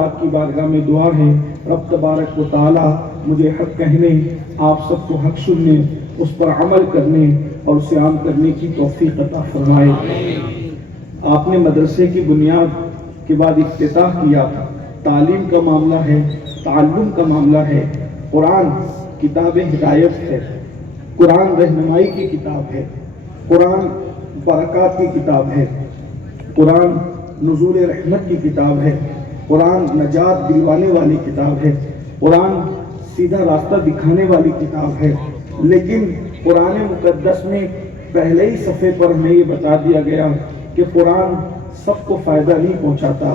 پاک کی بارگاہ میں دعا ہے رب تبارک و تعالی مجھے حق کہنے، آپ سب کو حق سننے، اس پر عمل کرنے اور اسے عام کرنے کی توفیق عطا فرمائے۔ آپ نے مدرسے کی بنیاد کے بعد افتتاح کیا، تعلیم کا معاملہ ہے، تعلم کا معاملہ ہے۔ قرآن کتاب ہدایت ہے، قرآن رہنمائی کی کتاب ہے، قرآن برکات کی کتاب ہے، قرآن نزول رحمت کی کتاب ہے، قرآن نجات دلوانے والی کتاب ہے، قرآن سیدھا راستہ دکھانے والی کتاب ہے۔ لیکن قرآن مقدس میں پہلے ہی صفحے پر ہمیں یہ بتا دیا گیا کہ قرآن سب کو فائدہ نہیں پہنچاتا،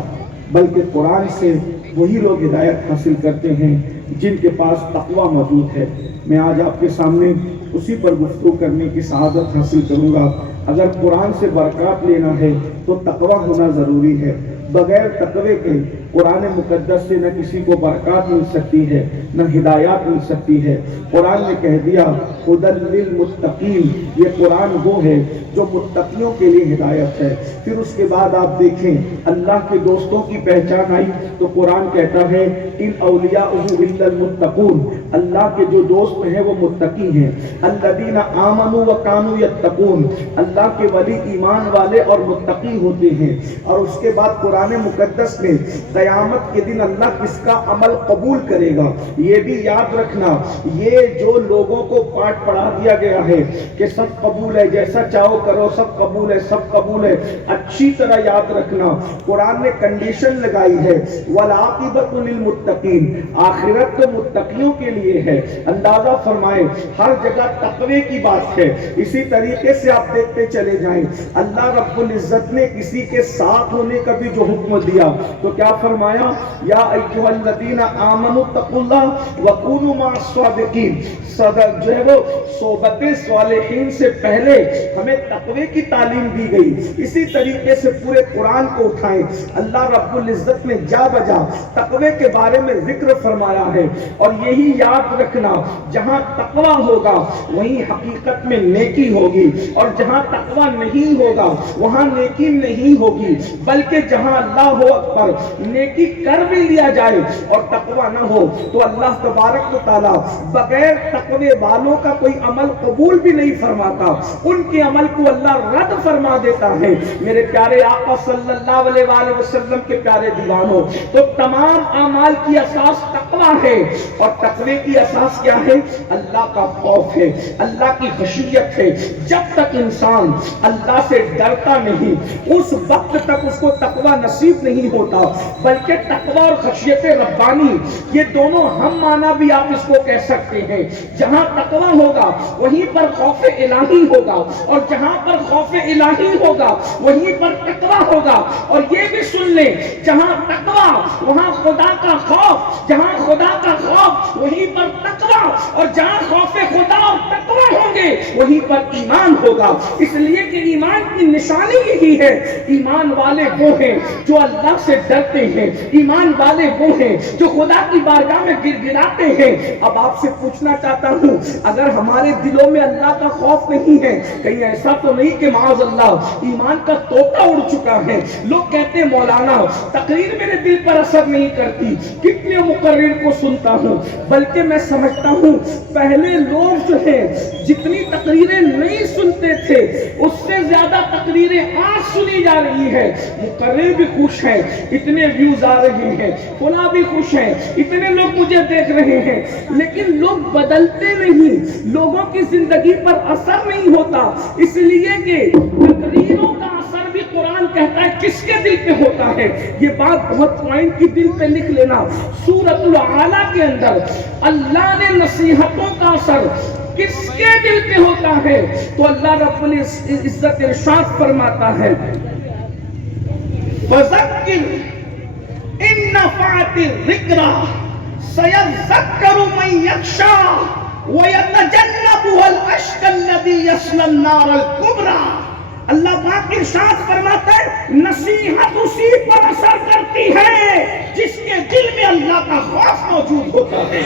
بلکہ قرآن سے وہی لوگ ہدایت حاصل کرتے ہیں جن کے پاس تقویٰ موجود ہے۔ میں آج آپ کے سامنے اسی پر گفتگو کرنے کی سعادت حاصل کروں گا۔ اگر قرآن سے برکات لینا ہے تو تقویٰ ہونا ضروری ہے۔ بغیر تقوی کے قرآن مقدس سے نہ کسی کو برکات مل سکتی ہے، نہ ہدایات مل سکتی ہے۔ قرآن نے کہہ دیا ہدی للمتقین، یہ قرآن وہ ہے جو متقیوں کے لیے ہدایت ہے۔ پھر اس کے بعد آپ دیکھیں اللہ کے دوستوں کی پہچان آئی تو قرآن کہتا ہے ان اولیاءہ الا المتقون، اللہ کے جو دوست ہیں وہ متقی ہیں۔ الذین آمنوا وکانوا یتقون، اللہ کے ولی ایمان والے اور متقی ہوتے ہیں۔ اور اس کے بعد قرآن مقدس میں قیامت کے دن اللہ کس کا عمل قبول کرے گا یہ بھی یاد رکھنا۔ یہ جو لوگوں کو پاٹ پڑھا دیا گیا ہے کہ سب قبول ہے، جیسا چاہو کرو، سب قبول ہے، سب قبول ہے، اچھی طرح یاد رکھنا قرآن نے کنڈیشن لگائی ہے والعاقبۃ للمتقین، آخرت تو متقیوں کے لیے ہے۔ اندازہ فرمائے ہر جگہ تقوی کی بات ہے۔ اسی طریقے سے آپ دیکھتے چلے جائیں اللہ رب العزت نے کسی کے ساتھ ہونے کا بھی جو حکم دیا تو کیا فرمایا یا ایھا الذین آمنوا اتقوا اللہ وکونوا مع الصادقین۔ صدق جو ہے وہ صحبت صالحین سے پہلے ہمیں تقوی کی تعلیم دی گئی۔ اسی طریقے سے پورے قرآن کو اٹھائیں اللہ رب العزت نے جا بجا تقوی کے بارے میں ذکر فرمایا ہے۔ اور یہی یاد رکھنا جہاں تقوی ہوگا وہیں حقیقت میں نیکی ہوگی، اور جہاں تقوی نہیں ہوگا وہاں نیکی نہیں ہوگی، بلکہ جہاں اللہ ہو اکبر نیکی کر بھی لیا جائے اور تقوی نہ ہو تو اللہ تبارک و تعالی بغیر تقوی والوں کا کوئی عمل قبول بھی نہیں فرماتا، ان کے عمل کو اللہ رد فرما دیتا ہے۔ میرے پیارے آقا صلی اللہ علیہ وآلہ وسلم کے پیارے دیوانوں، تو تمام اعمال کی اساس تقوی ہے، اور تقوی کی اساس کیا ہے؟ اللہ کا خوف ہے، اللہ کی خشیت ہے۔ جب تک انسان اللہ سے ڈرتا نہیں اس وقت تک اس کو تقوی نصیب نہیں ہوتا، بلکہ تقوی اور خشیت ربانی یہ دونوں ہم معنی بھی آپ اس کو کہہ سکتے ہیں۔ جہاں تقوی ہوگا وہیں پر خوف الہی ہوگا، اور جہاں پر خوف الہی ہوگا وہیں پر تقوی ہوگا۔ اور یہ بھی سن لیں جہاں تقوی وہاں خدا کا خوف، جہاں خدا کا خوف وہیں پر تقوی، اور جہاں خوف خدا اور تقوی ہوں گے وہیں پر ایمان ہوگا۔ اس لیے کہ ایمان کی نشانی یہی ہے، ایمان والے وہ ہیں جو اللہ سے ڈرتے ہیں، ایمان والے وہ ہیں جو خدا کی بارگاہ میں گر گراتے ہیں۔ اب آپ سے پوچھنا چاہتا ہوں اگر ہمارے دلوں میں اللہ کا خوف نہیں ہے، کہیں ایسا تو نہیں کہ معاذ اللہ ایمان کا طوطا اڑ چکا ہے؟ لوگ کہتے ہیں مولانا تقریر میرے دل پر اثر نہیں کرتی، کتنے مقرر کو سنتا ہوں، بلکہ میں سمجھتا ہوں پہلے لوگ جو ہیں جتنی تقریریں نہیں سنتے تھے اس سے زیادہ تقریریں آج سنی جا رہی ہے۔ مقرر بھی خوش ہیں، اتنے ویوز آ رہے ہیں، فلاں بھی خوش ہیں، اتنے لوگ مجھے دیکھ رہے ہیں، لیکن لوگ بدلتے نہیں، لوگوں کی زندگی پر اثر نہیں ہوتا، اس لیے کہ تقریروں کا اثر بھی قرآن کہتا ہے کس کے دل پہ ہوتا ہے۔ یہ بات بہت پوائنٹ کی دل پہ لکھ لینا۔ سورۃ الاعلیٰ کے اندر اللہ نے نصیحتوں کا اثر کس کے دل پہ ہوتا ہے تو اللہ رب العزت ارشاد فرماتا ہے فذکر ان نفعت الذکری سیذکر من یخشی ویتجنبها الاشقی الذی یصلی النار الکبری۔ اللہ پاک ارشاد فرماتا ہے نصیحت اسی پر اثر کرتی ہے جس کے دل میں اللہ کا خوف موجود ہوتا ہے۔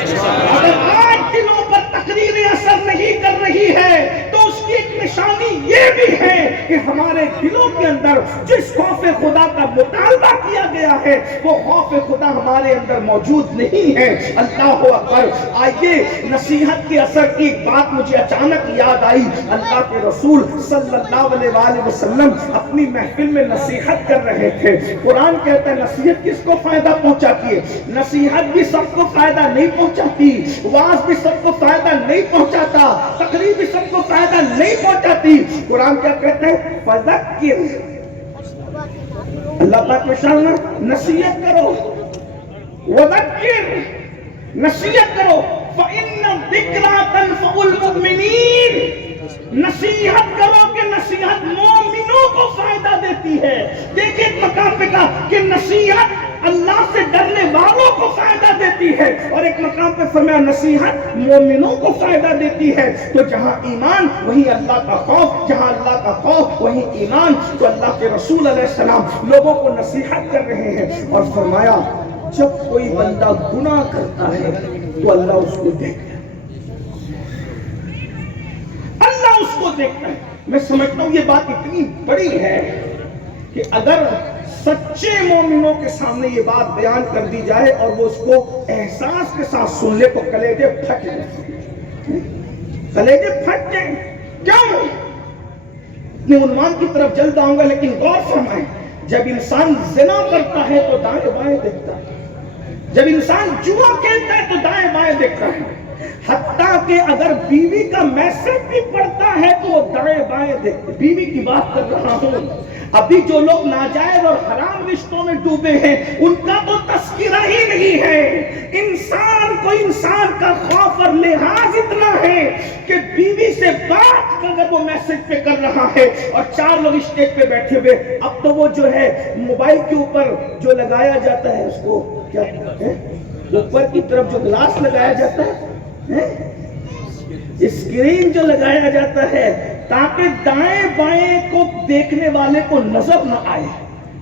اگر آج دلوں پر تقریریں اثر نہیں کر رہی ہے تو اس کی ایک نشانی یہ بھی ہے کہ ہمارے دلوں کے اندر جس خوف خدا کا مطالبہ کیا گیا ہے وہ خوف خدا ہمارے اندر موجود نہیں ہے۔ اللہ اکبر۔ آئیے نصیحت کے اثر کی ایک بات مجھے اچانک یاد آئی۔ اللہ کے رسول صلی اللہ علیہ وآلہ وسلم اپنی محفل میں نصیحت کر رہے تھے۔ قرآن کہتا ہے نصیحت کس کو فائدہ پہنچاتی ہے؟ نصیحت بھی سب کو فائدہ نہیں پہنچاتی، وعظ بھی سب کو فائدہ نہیں پہنچاتا، تقریر بھی سب کو فائدہ نہیں پہنچاتی۔ قرآن کیا کہتا ہے؟ فذکر، اللہ پاک نے شان نصیحت کرو، وذکر، نصیحت کرو، فإن الذکریٰ تنفع المؤمنین، نصیحت کرو کہ نصیحت مومنوں کو فائدہ دیتی ہے۔ دیکھیں ایک مقام پہ کہا کہ نصیحت اللہ سے ڈرنے والوں کو فائدہ دیتی ہے، اور ایک مقام پہ فرمایا نصیحت مومنوں کو فائدہ دیتی ہے۔ تو جہاں ایمان وہیں اللہ کا خوف، جہاں اللہ کا خوف وہیں ایمان۔ تو اللہ کے رسول علیہ السلام لوگوں کو نصیحت کر رہے ہیں اور فرمایا جب کوئی بندہ گناہ کرتا ہے تو اللہ اس کو دیکھتا ہے، اللہ اس کو دیکھتا ہے۔ میں سمجھتا ہوں یہ بات اتنی بڑی ہے کہ اگر سچے مومنوں کے سامنے یہ بات بیان کر دی جائے اور وہ اس کو احساس کے ساتھ سن لے تو کلیجے پھٹ جائیں، کلیجے پھٹ جائیں۔ کیوں؟ اپنے عنوان کی طرف جلد آؤں گا لیکن غور فرمائیں۔ جب انسان زنا کرتا ہے تو دائیں بائیں دیکھتا ہے، جب انسان جوا کھیلتا ہے تو دائیں بائیں دیکھتا ہے، حتیٰ کہ اگر بیوی کا میسج بھی پڑتا ہے تو وہ دائیں بائیں دیکھتے۔ بیوی کی بات کر رہا ہوں۔ ابھی جو لوگ ناجائز اور حرام رشتوں میں ڈوبے ہیں ان کا تو تذکرہ ہی نہیں ہے۔ انسان کو انسان کا خوف اور لحاظ اتنا ہے کہ بیوی سے بات اگر وہ میسج پہ کر رہا ہے اور چار لوگ اسٹیج پہ بیٹھے ہوئے، اب تو وہ جو ہے موبائل کے اوپر جو لگایا جاتا ہے اس کو کیا کہتے ہیں، اوپر کی طرف جو گلاس لگایا جاتا ہے، اسکرین جو لگایا جاتا ہے تاکہ دائیں بائیں کو دیکھنے والے کو نظر نہ آئے۔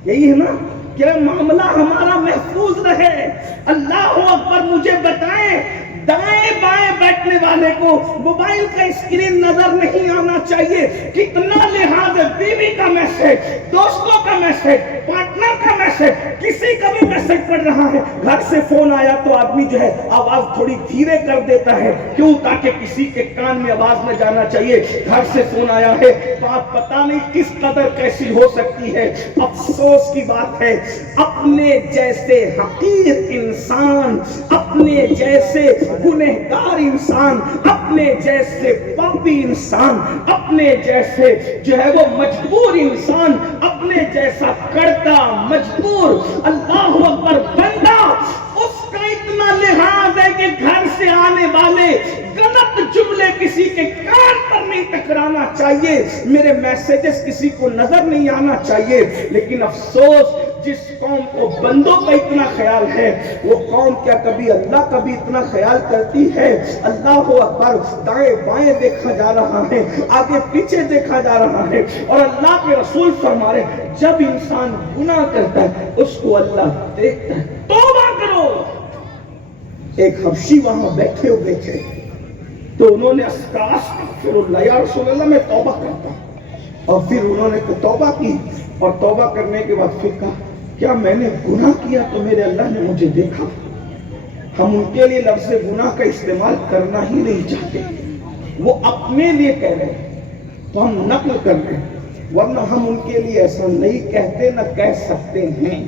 یہی ہے نا کہ معاملہ ہمارا محفوظ رہے۔ اللہ اکبر۔ مجھے بتائیں دائیں بائیں بیٹھنے والے کو موبائل کا اسکرین نظر نہیں آنا چاہیے۔ کتنا لحاظ ہے، بیوی کا میسج، دوستوں کا میسج، پارٹنر کا میسج، کسی کا بھی میسج پڑ رہا ہے، گھر سے فون آیا تو آدمی جو ہے آواز تھوڑی دھیرے کر دیتا ہے، کیوں؟ تاکہ کسی کے کان میں آواز نہ جانا چاہیے۔ گھر سے فون آیا ہے، بات پتہ نہیں کس قدر کیسی ہو سکتی ہے۔ افسوس کی بات ہے اپنے جیسے حقیر انسان، اپنے جیسے گنہگار انسان، اپنے جیسے پاپی انسان، اپنے جیسے جو ہے وہ مجبور انسان، اپنے جیسا کرتا مجبور اللہ اکبر بندہ، اس کا اتنا لحاظ ہے کہ گھر سے آنے والے غلط جملے کسی کے کان پر نہیں ٹکرانا چاہیے، میرے میسیجز کسی کو نظر نہیں آنا چاہیے۔ لیکن افسوس جس قوم کو بندوں کا اتنا خیال ہے وہ قوم کیا کبھی اللہ کا بھی اتنا خیال کرتی ہے؟ اللہ اکبر۔ دائیں بائیں دیکھا جا رہا ہے، آگے پیچھے دیکھا جا رہا ہے، اور اللہ کے رسول فرما رہے جب انسان گناہ کرتا ہے اس کو اللہ دیکھتا ہے۔ توبہ کرو۔ ایک حبشی وہاں بیٹھے ہوئے تھے تو انہوں نے استغفر اللہ یا رسول اللہ میں توبہ کرتا ہوں، اور پھر انہوں نے توبہ کی، اور توبہ کرنے کے بعد پھر کہا کیا میں نے گناہ کیا تو میرے اللہ نے مجھے دیکھا؟ ہم ان کے لیے لفظ گناہ کا استعمال کرنا ہی نہیں چاہتے، وہ اپنے لیے کہہ رہے ہیں تو ہم نقل کر رہے ہیں، ورنہ ہم ان کے لیے ایسا نہیں کہتے نہ کہہ سکتے ہیں۔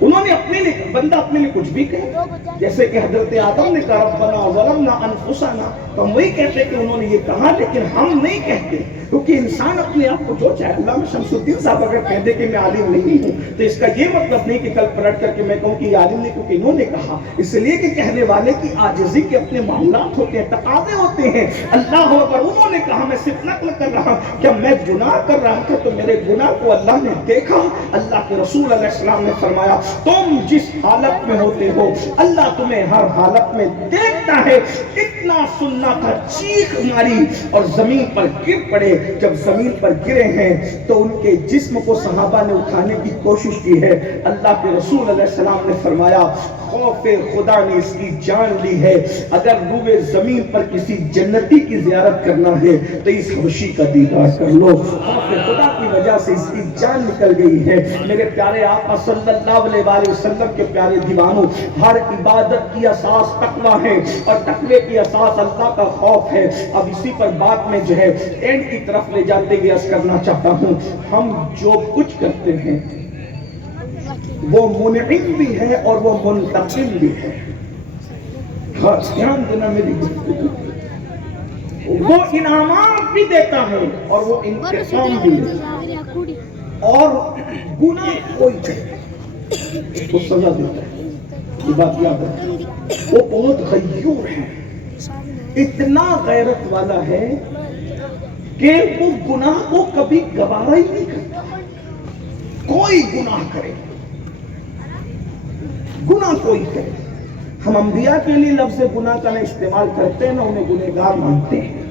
انہوں نے اپنے لیے، بندہ اپنے لیے کچھ بھی کہے، جیسے کہ حضرت آدم نے کہا ربنا ظلمنا انفسنا، تو ہم وہی کہتے کہ انہوں نے یہ کہا، لیکن ہم نہیں کہتے، کیونکہ انسان اپنے آپ کو جو چاہے۔ علامہ شمس الدین صاحب اگر کہہ دے کہ میں عالم نہیں ہوں تو اس کا یہ مطلب نہیں کہ کل پلٹ کر کے میں کہوں کہ یہ عالم نہیں، کیونکہ انہوں نے کہا، اس لیے کہ کہنے والے کی عاجزی کے اپنے معاملات ہوتے ہیں، تقاضے ہوتے ہیں۔ اللہ اکبر۔ انہوں نے کہا میں صرف نقل کر رہا ہوں، کیا میں گناہ کر رہا تھا تو میرے گناہ کو اللہ نے دیکھا؟ اللہ کے رسول علیہ السلام نے فرمایا تم جس حالت میں ہوتے ہو اللہ تمہیں ہر حالت میں دیکھتا ہے۔ اتنا سننا تھا، چیخ ماری اور زمین پر گر پڑے۔ جب زمین پر گرے ہیں تو ان کے جسم کو صحابہ نے اٹھانے کی کوشش کی ہے۔ اللہ کے رسول علیہ السلام نے فرمایا خوف خدا نے اس کی جان لی ہے. اگر روئے زمین پر کسی جنتی کی زیارت کرنا ہے تو اس حبشی کا دیدار کر لو. خوف خدا کی وجہ سے اس کی جان نکل گئی ہے. میرے پیارے آقا صلی اللہ علیہ وسلم کے پیارے دیوانوں، ہر عبادت کی اساس تقوی ہے اور تقوی کی اساس اللہ کا خوف ہے. اب اسی پر بات میں جو ہے اینڈ کی طرف لے جاتے ہوئے عرض کرنا چاہتا ہوں، ہم جو کچھ کرتے ہیں وہ منعم بھی ہے اور وہ منتقم بھی ہے. دھیان دینا میری گفتگو، وہ انعامات بھی دیتا ہے اور وہ انتقام بھی دیتا ہے. اور گناہ کوئی کرے تو سزا دیتا ہے. یہ بات یاد رکھیں، وہ بہت غیور ہے، اتنا غیرت والا ہے کہ وہ گناہ کو کبھی گوارا ہی نہیں کرتا. کوئی گناہ کرے، گناہ کوئی کرے. ہم انبیاء کے لیے لفظ گناہ کا نہ استعمال کرتے ہیں نہ انہیں گنہگار مانتے ہیں.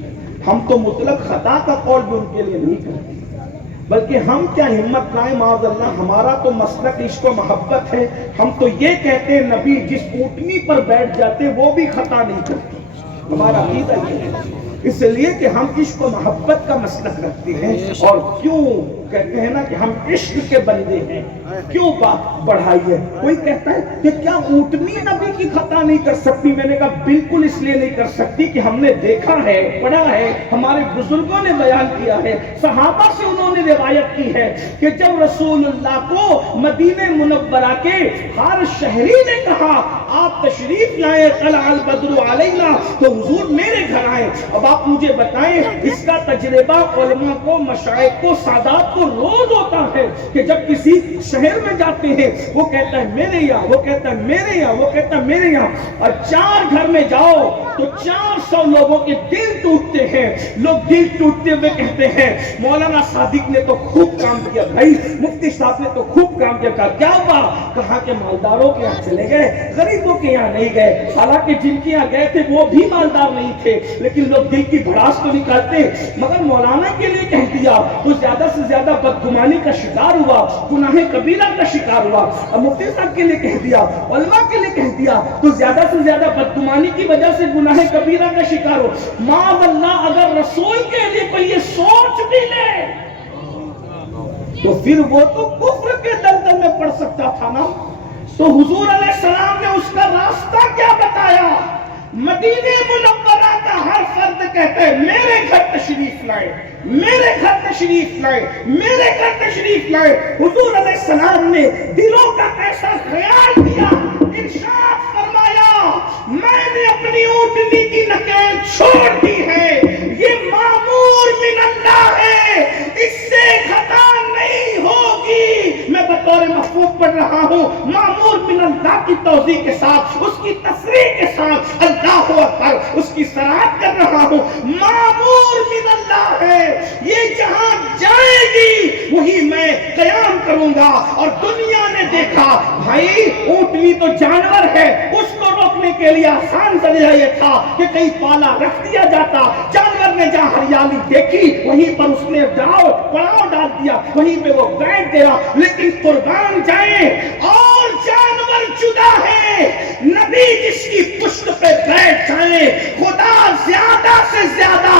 ہم تو مطلق خطا کا قول بھی ان کے لیے نہیں کرتے، بلکہ ہم کیا ہمت لائیں معاذ اللہ. ہمارا تو مسلک عشق و محبت ہے. ہم تو یہ کہتے ہیں نبی جس اونٹنی پر بیٹھ جاتے وہ بھی خطا نہیں کرتی. ہمارا عقیدہ یہ ہے، اس لیے کہ ہم عشق و محبت کا مسلک رکھتے ہیں. اور کیوں کہتے ہیں نا کہ ہم عشق کے بندے ہیں، کیوں بات بڑھائی ہے. کوئی کہتا ہے کہ کیا اونٹنی نبی کی خطا نہیں کر سکتی؟ میں نے کہا بالکل اس لیے نہیں کر سکتی کہ ہم نے دیکھا ہے، پڑھا ہے، ہمارے بزرگوں نے بیان کیا ہے، صحابہ سے انہوں نے روایت کی ہے کہ جب رسول اللہ کو مدینہ منورہ کے ہر شہری نے کہا آپ تشریف لائیں طلع البدر علینا، تو حضور میرے گھر آئے. اب آپ مجھے بتائیں، اس کا تجربہ علماء کو، مشائخ کو، سادات کو روز ہوتا ہے کہ جب کسی شہر میں جاتے ہیں وہ کہتا ہے میرے یہاں، وہ کہتا ہے میرے یہاں، وہ کہتا ہے میرے یہاں. اور 4 گھر میں جاؤ تو 400 لوگوں کے دل ٹوٹتے ہیں. لوگ دل ٹوٹتے ہوئے کہتے ہیں مولانا صادق نے تو خوب کام کیا بھائی، مفتی صاحب نے تو خوب کام کیا. کیا ہوا؟ کہا کہ مالداروں کے یہاں چلے گئے، غریبوں کے یہاں نہیں گئے. حالانکہ جن کے یہاں گئے تھے وہ بھی مالدار نہیں تھے، لیکن لوگ دل کی بھڑاس تو نکالتے. مگر مولانا کے لیے کہہ دیا تو زیادہ سے زیادہ بدگمانی کا شکار ہوا، گناہ کبیرہ کا شکار ہوا. اور مفتی صاحب کے لیے کہہ دیا، علماء کے لیے کہہ دیا تو زیادہ سے زیادہ بدگمانی کی وجہ سے گناہ کبیرہ کا شکار ہو. معاذ اللہ اگر رسول کے لیے کوئی یہ سوچ بھی لے تو پھر وہ تو کفر کے دلدل میں پڑ سکتا تھا نا. تو حضور علیہ السلام نے اس کا راستہ کیا بتایا؟ مدینہ منورہ کا ہر فرد کہتا ہے میرے گھر تشریف لائے، میرے گھر تشریف لائے، میرے گھر تشریف لائے. حضور علیہ السلام نے دلوں کا کیسا خیال کیا، ارشاد فرمایا میں نے اپنی اونٹنی کی نکیل چھوڑ دی ہے، یہ معمور من اللہ ہے، اس سے خطا نہیں ہوگی. میں بطور محفوظ پڑھ رہا ہوں، معمور من اللہ کی توضیح کے ساتھ، اس کی تصریح کے ساتھ اللہ اکبر اس کی صراحت کر رہا ہوں. معمور من اللہ ہے، یہ جہاں جائے گی وہی میں قیام کروں گا. اور دنیا نے دیکھا بھائی اونٹنی تو جانور ہے، اس کو روکنے کے لیے آسان ذریعہ یہ تھا کہ کہیں پالا رکھ دیا جاتا. جانور نے جہاں ہریالی دیکھی وہیں پر اس نے پڑاؤ ڈال دیا، وہیں پہ وہ بیٹھ گیا. لیکن قربان جائیں اور جانور جدا ہے، نبی جس کی پشت پہ بیٹھ جائیں خدا زیادہ سے زیادہ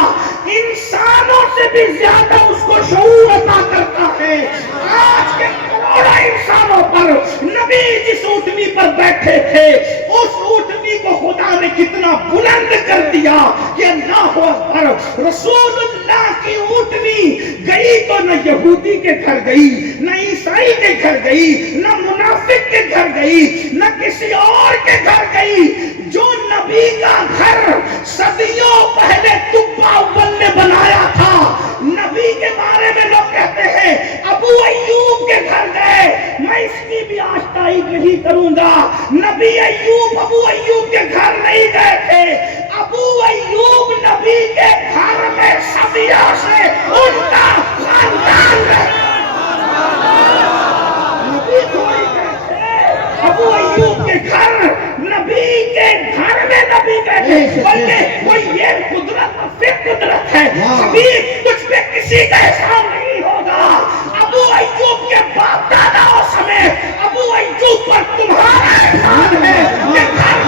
انسانوں سے بھی زیادہ اس کو شعور عطا کرتا ہے. آج کے کروڑوں انسانوں پر نبی جس اونٹنی پر بیٹھے تھے اس اونٹنی کو خدا نے کتنا بلند کر دیا کہ اللہ اکبر. رسول اللہ کی اونٹنی گئی تو نہ یہودی کے گھر گئی، نہ عیسائی کے گھر گئی، نہ منافق کے گھر گئی، نہ کسی اور کے گھر گئی. جو نبی کا گھر صدیوں پہلے تبا اول نے بنایا تھا. نبی کے بارے میں لوگ کہتے ہیں ابو ایوب کے گھر گئے، میں اس کی بھی آج تائید نہیں کروں گا. نبی ایوب ابو ایوب کے گھر نہیں گئے تھے. ابو ایوب نبی کے گھر میں صدیوں سے ان کا خاندان رہا. نبی تھوڑی گئے تھے ابو ایوب کے گھر، نبی کے گھر میں نبی گئے تھے. بلکہ وہ یہ قدرت اور پھر قدرت ہے، کبھی تجھ پہ کسی کا احسان نہیں ہوگا. ابو ایوب کے باپ داداؤں سمیت ابو ایوب پر تمہارا احسان ہے.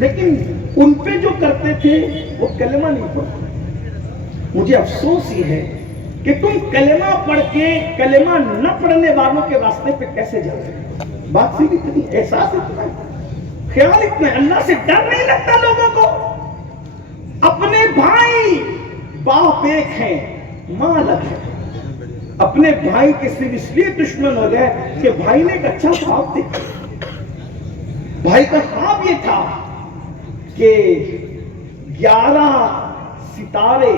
لیکن ان پہ جو کرتے تھے وہ کلمہ نہیں پڑھتے. مجھے افسوس ہی ہے کہ تم کلمہ پڑھ کے کلمہ نہ پڑھنے والوں کے راستے پہ کیسے جاتے ہیں. بات صرف اتنی، احساس اتنا ہے، خیال اتنا ہے. اللہ سے ڈر نہیں لگتا لوگوں کو. اپنے بھائی باپ ایک ہیں، ماں الگ ہے. اپنے بھائی کے صرف اس لیے دشمن ہو گئے کہ بھائی نے ایک اچھا خواب دیکھا. بھائی کا خواب یہ تھا کہ 11 ستارے،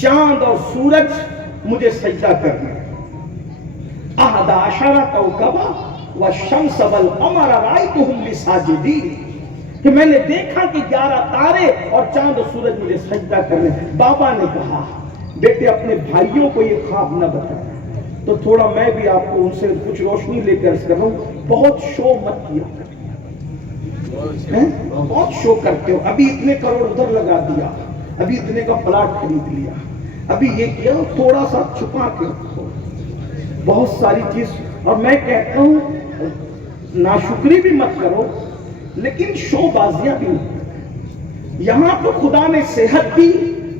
چاند اور سورج مجھے سجدہ کرنے. 11 کوكبا والشمس والقمر رأيتهم لي ساجدين، کہ میں نے دیکھا کہ 11 تارے اور چاند اور سورج مجھے سجدہ کرنے. بابا نے کہا بیٹے اپنے بھائیوں کو یہ خواب نہ بتایا. تو تھوڑا میں بھی آپ کو ان سے کچھ روشنی لے کر کر رہا ہوں، بہت شو مت کیا، بہت شو کرتے ہو. ابھی اتنے کروڑ ادھر لگا دیا، ابھی اتنے کا پلاٹ خرید لیا، ابھی یہ کیا، تھوڑا سا چھپا کے رکھو بہت ساری چیز. اور میں کہتا ہوں ناشکری بھی مت کرو، لیکن شو بازیاں بھی نہیں. یہاں تو خدا نے صحت دی،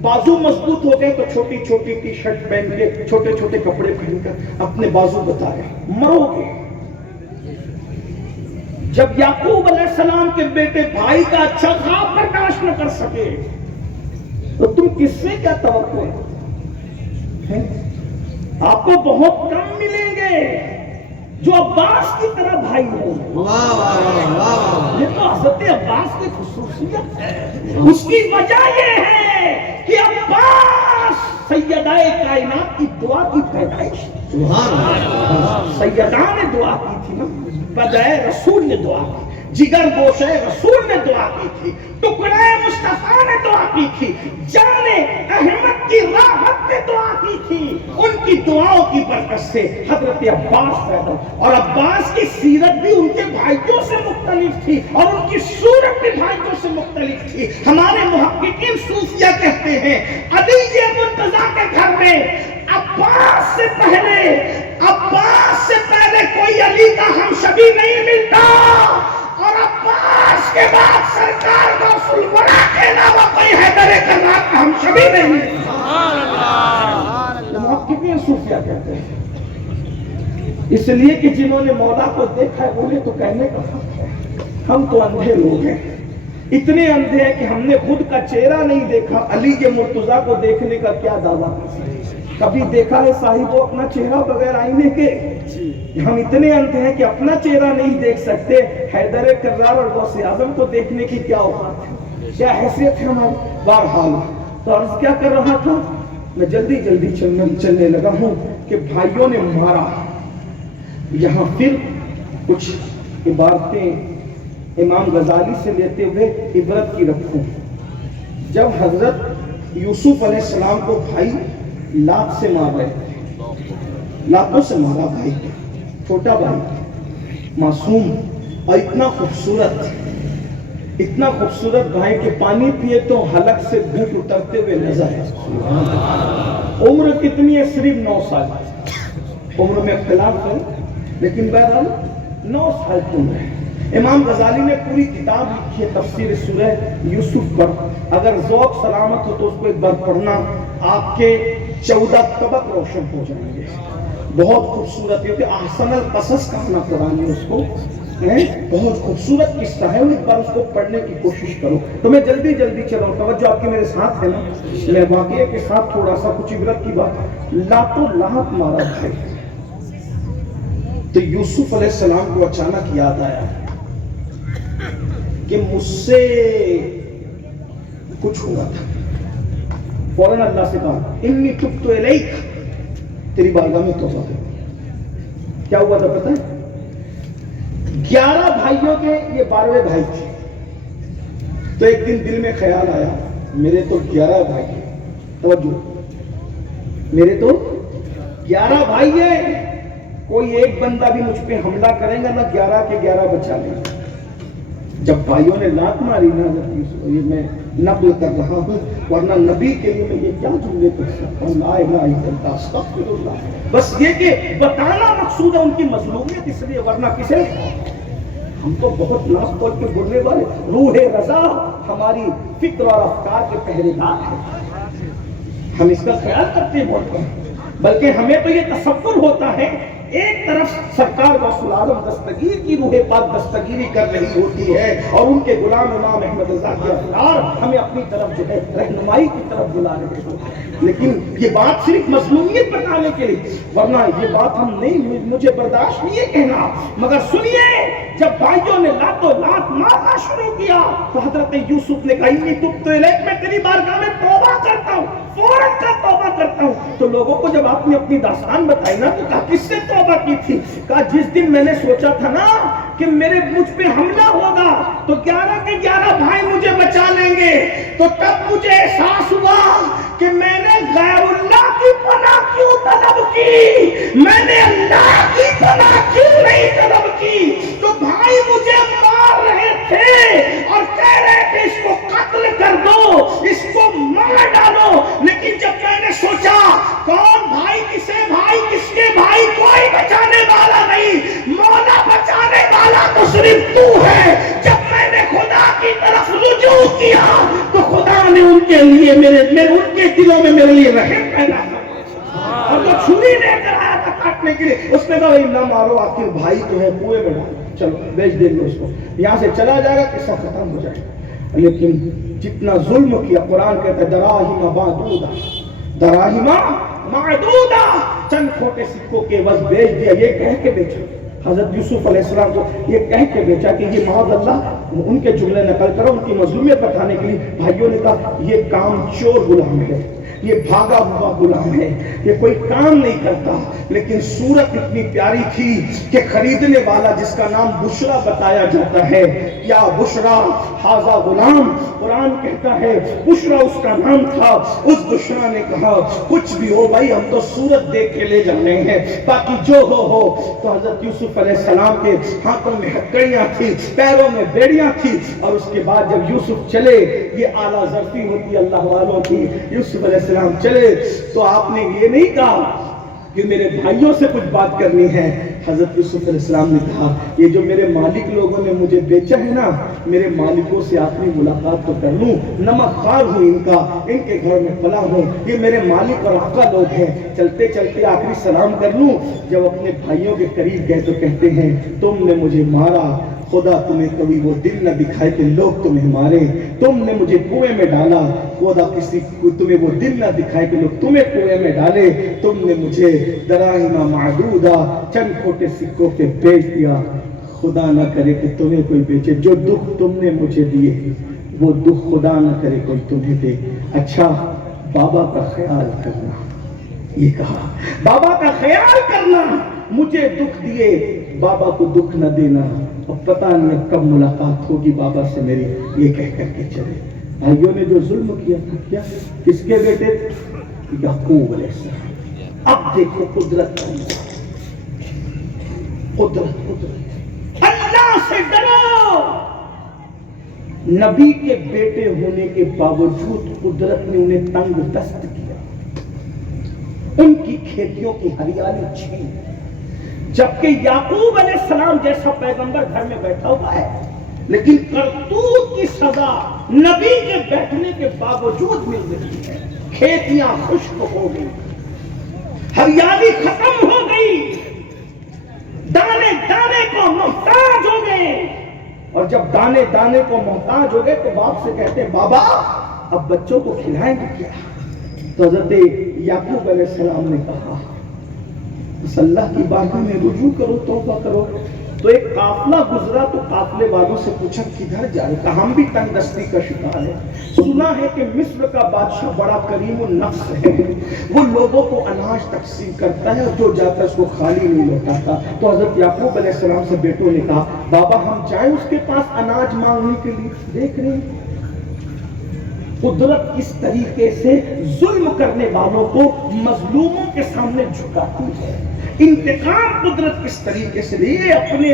بازو مضبوط ہو گئے تو چھوٹی چھوٹی ٹی شرٹ پہن کے، چھوٹے چھوٹے کپڑے پہن کر اپنے بازو بتائے. مرو گے. جب یعقوب علیہ السلام کے بیٹے بھائی کا اچھا خواب برداشت نہ کر سکے تو تم کس سے کیا توقع ہے؟ آپ کو بہت کم ملیں گے جو عباس کی طرح بھائی ہوں. یہ تو حضرت عباس کی خصوصیت ہے. اس کی وجہ یہ ہے کہ عباس سیدہ کائنات کی دعا کی پیدائش. سیدہ نے دعا کی تھی نا، بدائے رسول نے دعا کی، جگر گوشے رسول نے دعا کی تھی، ٹکڑے مصطفیٰ نے دعا کی تھی، جان احمد کی راحت نے دعا کی تھی. ان کی دعاؤں کی برکت سے حضرت عباس پیدا. اور عباس کی سیرت بھی ان کے بھائیوں سے مختلف تھی اور ان کی صورت بھی بھائیوں سے مختلف تھی. ہمارے محققین صوفیہ کہتے ہیں علی مرتضیٰ کے گھر میں عباس سے پہلے کوئی علی کا ہمشبی نہیں ملتا، اور عباس کے بعد سرکار غوث الورا کے علاوہ کوئی حیدر کرار کا ہمشبی نہیں ملتا. محققین صوفیہ کہتے ہیں. اس لیے کہ جنہوں نے مولا کو دیکھا ہے انہیں تو کہنے کا حق ہے. ہم تو اندھے لوگ ہیں، اتنے اندھے ہیں کہ ہم نے خود کا چہرہ نہیں دیکھا. علی کے مرتضیٰ کو دیکھنے کا کیا دعویٰ کر. کبھی دیکھا ہے صاحب وہ اپنا چہرہ بغیر آئینے کے؟ ہم اتنے اندھے ہیں کہ اپنا چہرہ نہیں دیکھ سکتے. حیدر کرار اور غوث اعظم کو دیکھنے کی کیا اوقات ہے، کیا حیثیت ہے ہماری. بہرحال تو عرض کیا کر رہا تھا، میں جلدی چلنے لگا ہوں کہ بھائیوں نے مارا. یہاں پھر کچھ عبارتیں امام غزالی سے لیتے ہوئے عبرت کی رکھوں. جب حضرت یوسف علیہ السلام کو بھائی لات سے مار رہے تھے، لاتوں سے مارا بھائی، چھوٹا بھائی معصوم اور اتنا خوبصورت بھائی کہ پانی پیے تو حلق سے گھٹ اترتے ہوئے نظر ہے. عمر کتنی ہے؟ صرف 9 سال. عمر میں اختلاف ہے لیکن بہرحال 9 سال کی عمر ہے. امام غزالی نے پوری کتاب لکھی ہے تفسیر سورہ یوسف پر. اگر ذوق سلامت ہو تو اس کو ایک بار پڑھنا، آپ کے 14 طبق روشن ہو جائیں گے. بہت خوبصورت ہے، احسن القصص کہنا قرآن نے اس کو، بہت خوبصورت قصہ ہے. ایک بار اس کو پڑھنے کی کوشش کرو. تو میں جلدی چل رہا ہوں، توجہ آپ کی میرے ساتھ ہے نا. میں واقعے کے ساتھ تھوڑا سا کچھ عبرت کی بات. لاتوں لاحق مارا بھائی. تو یوسف علیہ السلام کو اچانک یاد آیا کہ مجھ سے کچھ ہوا تھا. فوراً اللہ سے کہا انی تبت الیک، تیری بارگاہ میں توبہ ہے. کیا ہوا تھا پتہ ہے؟ 11 بھائیوں کے یہ 12ویں بھائی تھے. تو ایک دن دل میں خیال آیا میرے تو 11 بھائی ہیں. توجہ، میرے تو 11 بھائی ہیں، کوئی ایک بندہ بھی مجھ پہ حملہ کرے گا نہ 11 کے 11 بچا لیں گے. جب بھائیوں نے لات ماری نا، یہ میں نقل کر رہا ہوں ورنہ نبی کے لیے میں یہ کیا جملے پڑھ سکتا ہوں، لا الہ الا اللہ استغفر اللہ. بس یہ کہ بتانا مقصود ہے ان کی مظلومیت، اس لیے ورنہ کسے. ہم تو بہت ناز کھول کے بولنے والے، روح رضا ہماری فکر اور افکار کے پہرے دار ہیں، ہم اس کا خیال کرتے بولتے ہیں، بلکہ ہمیں تو یہ تصور ہوتا ہے ایک طرف سرکار غوث اعظم دستگیر کی روح پاک دستگیری کر رہی ہوتی ہے اور ان کے غلام امام احمد رضا کے افکار ہمیں اپنی طرف جو ہے رہنمائی کی طرف بلا رہے ہوتے ہیں، لیکن یہ بات صرف مظلومیت بتانے کے لیے، ورنہ یہ بات ہم نہیں، مجھے برداشت نہیں ہے کہنا، مگر سنیے جب بھائیوں نے لاتوں لات مارنا شروع کیا تو حضرت یوسف نے کہا انی تبت الیک، میں تیری بارگاہ میں توبہ کرتا ہوں، فوراً کا توبہ کرتا ہوں۔ تو لوگوں کو جب آپ نے اپنی داستان بتائی نا تو کہا کس سے توبہ کی تھی؟ کہا جس دن میں نے سوچا تھا نا کہ مجھ پہ حملہ ہوگا تو 11 کے 11 بھائی مجھے بچا لیں گے، تو تب مجھے احساس ہوا کہ میں نے غیر اللہ کی پناہ کیوں طلب کی، میں نے اللہ کی پناہ کیوں نہیں طلب کی۔ تو بھائی مجھے مار رہے تھے اور کہہ رہے تھے اس کو قتل کر دو، اس کو مار ڈالو، لیکن جب میں نے سوچا کون بھائی کسے بھائی کس کے بھائی، کوئی بچانے والا نہیں، مولا بچانے والا تو صرف تو ہے۔ جب میں نے خدا کی طرف رجوع کیا تو خدا نے ان کے لیے ان کے دلوں میں میرے لیے رحم پیدا کیا، اور جو چھری لے کر آیا تھا کاٹنے کے لیے اس نے کہا نہ مارو، آخر بھائی تو ہے، کنویں میں ڈالو، چلو بیچ دیں گے اس کو، یہاں سے چلا جائے گا، قصہ ختم ہو جائے گا۔ لیکن جتنا ظلم کیا، قرآن کہتا ہے دراہم معدودہ، دراہم معدودہ، چند چھوٹے سکوں کے عوض بیچ دیا، یہ کہہ کے بیچا حضرت یوسف علیہ السلام کو، یہ کہہ کے بیچا کہ یہ معاذ اللہ، ان کے جملے نقل کرو ان کی مظلومیت بتانے کے لیے، بھائیوں نے کہا یہ کام چور غلام ہے، یہ بھاگا ہوا غلام ہے، یہ کوئی کام نہیں کرتا، لیکن صورت اتنی پیاری تھی کہ خریدنے والا جس کا نام بشرا بتایا جاتا ہے، یا بشرا حاضا غلام، قرآن کہتا ہے بشرا اس کا نام تھا، اس بشرا نے کہا کچھ بھی ہو بھائی ہم تو صورت دیکھ کے لے جانے ہیں، باقی جو ہو۔ تو حضرت یوسف علیہ السلام کے ہاتھوں میں ہتھکڑیاں تھی، پیروں میں بیڑیاں تھی، اور اس کے بعد جب یوسف چلے، یہ اعلیٰ ظرفی ہوتی اللہ والوں کی، یوسف علیہ السلام چلے تو آپ نے یہ نہیں کہا کہ میرے بھائیوں سے کچھ بات کرنی ہے، حضرت یوسف علیہ السلام نے کہا یہ جو میرے مالک لوگوں نے مجھے بیچا ہے نا، میرے مالکوں سے آخری ملاقات تو کر لوں، نمک خوار ہوں ان کے گھر میں پلا ہوں، یہ میرے مالک اور آقا لوگ ہیں، چلتے چلتے آخری سلام کر لوں۔ جب اپنے بھائیوں کے قریب گئے تو کہتے ہیں تم نے مجھے مارا، خدا تمہیں کبھی وہ دل نہ دکھائے کہ لوگ تمہیں مارے، تم نے مجھے کنویں میں ڈالا، خدا کسی کو تمہیں وہ دل نہ دکھائے کہ لوگ تمہیں کنویں میں ڈالے، تم نے مجھے دراہم معدودہ چند چھوٹے سکوں پہ بیچ دیا، خدا نہ کرے کہ تمہیں کوئی بیچے، جو دکھ تم نے مجھے دیے وہ دکھ خدا نہ کرے کوئی تمہیں دے۔ اچھا بابا کا خیال کرنا، یہ کہا بابا کا خیال کرنا، مجھے دکھ دیے بابا کو دکھ نہ دینا، اور پتہ نہیں کب ملاقات ہوگی بابا سے میری، یہ کہہ کر کے چلے۔ بھائیوں نے جو ظلم کیا تھا، کیا کس کے بیٹے تھے؟ یعقوب علیہ السلام۔ اب دیکھو قدرت قدرت، اللہ سے ڈرو۔ نبی کے بیٹے ہونے کے باوجود قدرت نے انہیں تنگ دست کیا، ان کی کھیتیوں کی ہریالی چھین، جبکہ یعقوب علیہ السلام جیسا پیغمبر گھر میں بیٹھا ہوا ہے، لیکن کرتوت کی سزا نبی کے بیٹھنے کے باوجود مل رہی ہے۔ کھیتیاں خشک ہو گئی، ہریالی ختم ہو گئی، دانے دانے کو محتاج ہو گئے، اور جب دانے دانے کو محتاج ہو گئے تو باپ سے کہتے ہیں بابا اب بچوں کو کھلائیں گے کیا؟ تو حضرت یعقوب علیہ السلام نے کہا بس اللہ کی بارگاہ میں رجوع کرو، توبہ کرو۔ تو ایک قافلہ گزرا تو قافلے والوں سے پوچھا کدھر جائے؟ کہا ہم بھی تنگ دستی کا شکار ہیں، سنا ہے کہ مصر کا بادشاہ بڑا کریم النفس ہے، وہ لوگوں کو اناج تقسیم کرتا ہے اور جو جاتا ہے اس کو خالی نہیں لوٹاتا۔ تو حضرت یعقوب علیہ السلام سے بیٹوں نے کہا بابا ہم جائیں اس کے پاس اناج مانگنے کے لیے؟ دیکھ رہے ہیں قدرت کس طریقے سے ظلم کرنے والوں کو مظلوموں کے سامنے جھکاتی ہے، انتقام قدرت کس طریقے سے یہ اپنے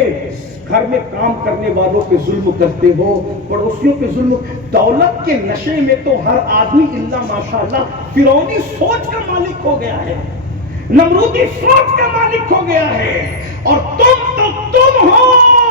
گھر میں کام کرنے والوں پہ ظلم کرتے ہو، پڑوسیوں پہ ظلم۔ دولت کے نشے میں تو ہر آدمی الا ماشاءاللہ فرعونی سوچ کا مالک ہو گیا ہے، نمرودی سوچ کا مالک ہو گیا ہے، اور تم تو تم ہو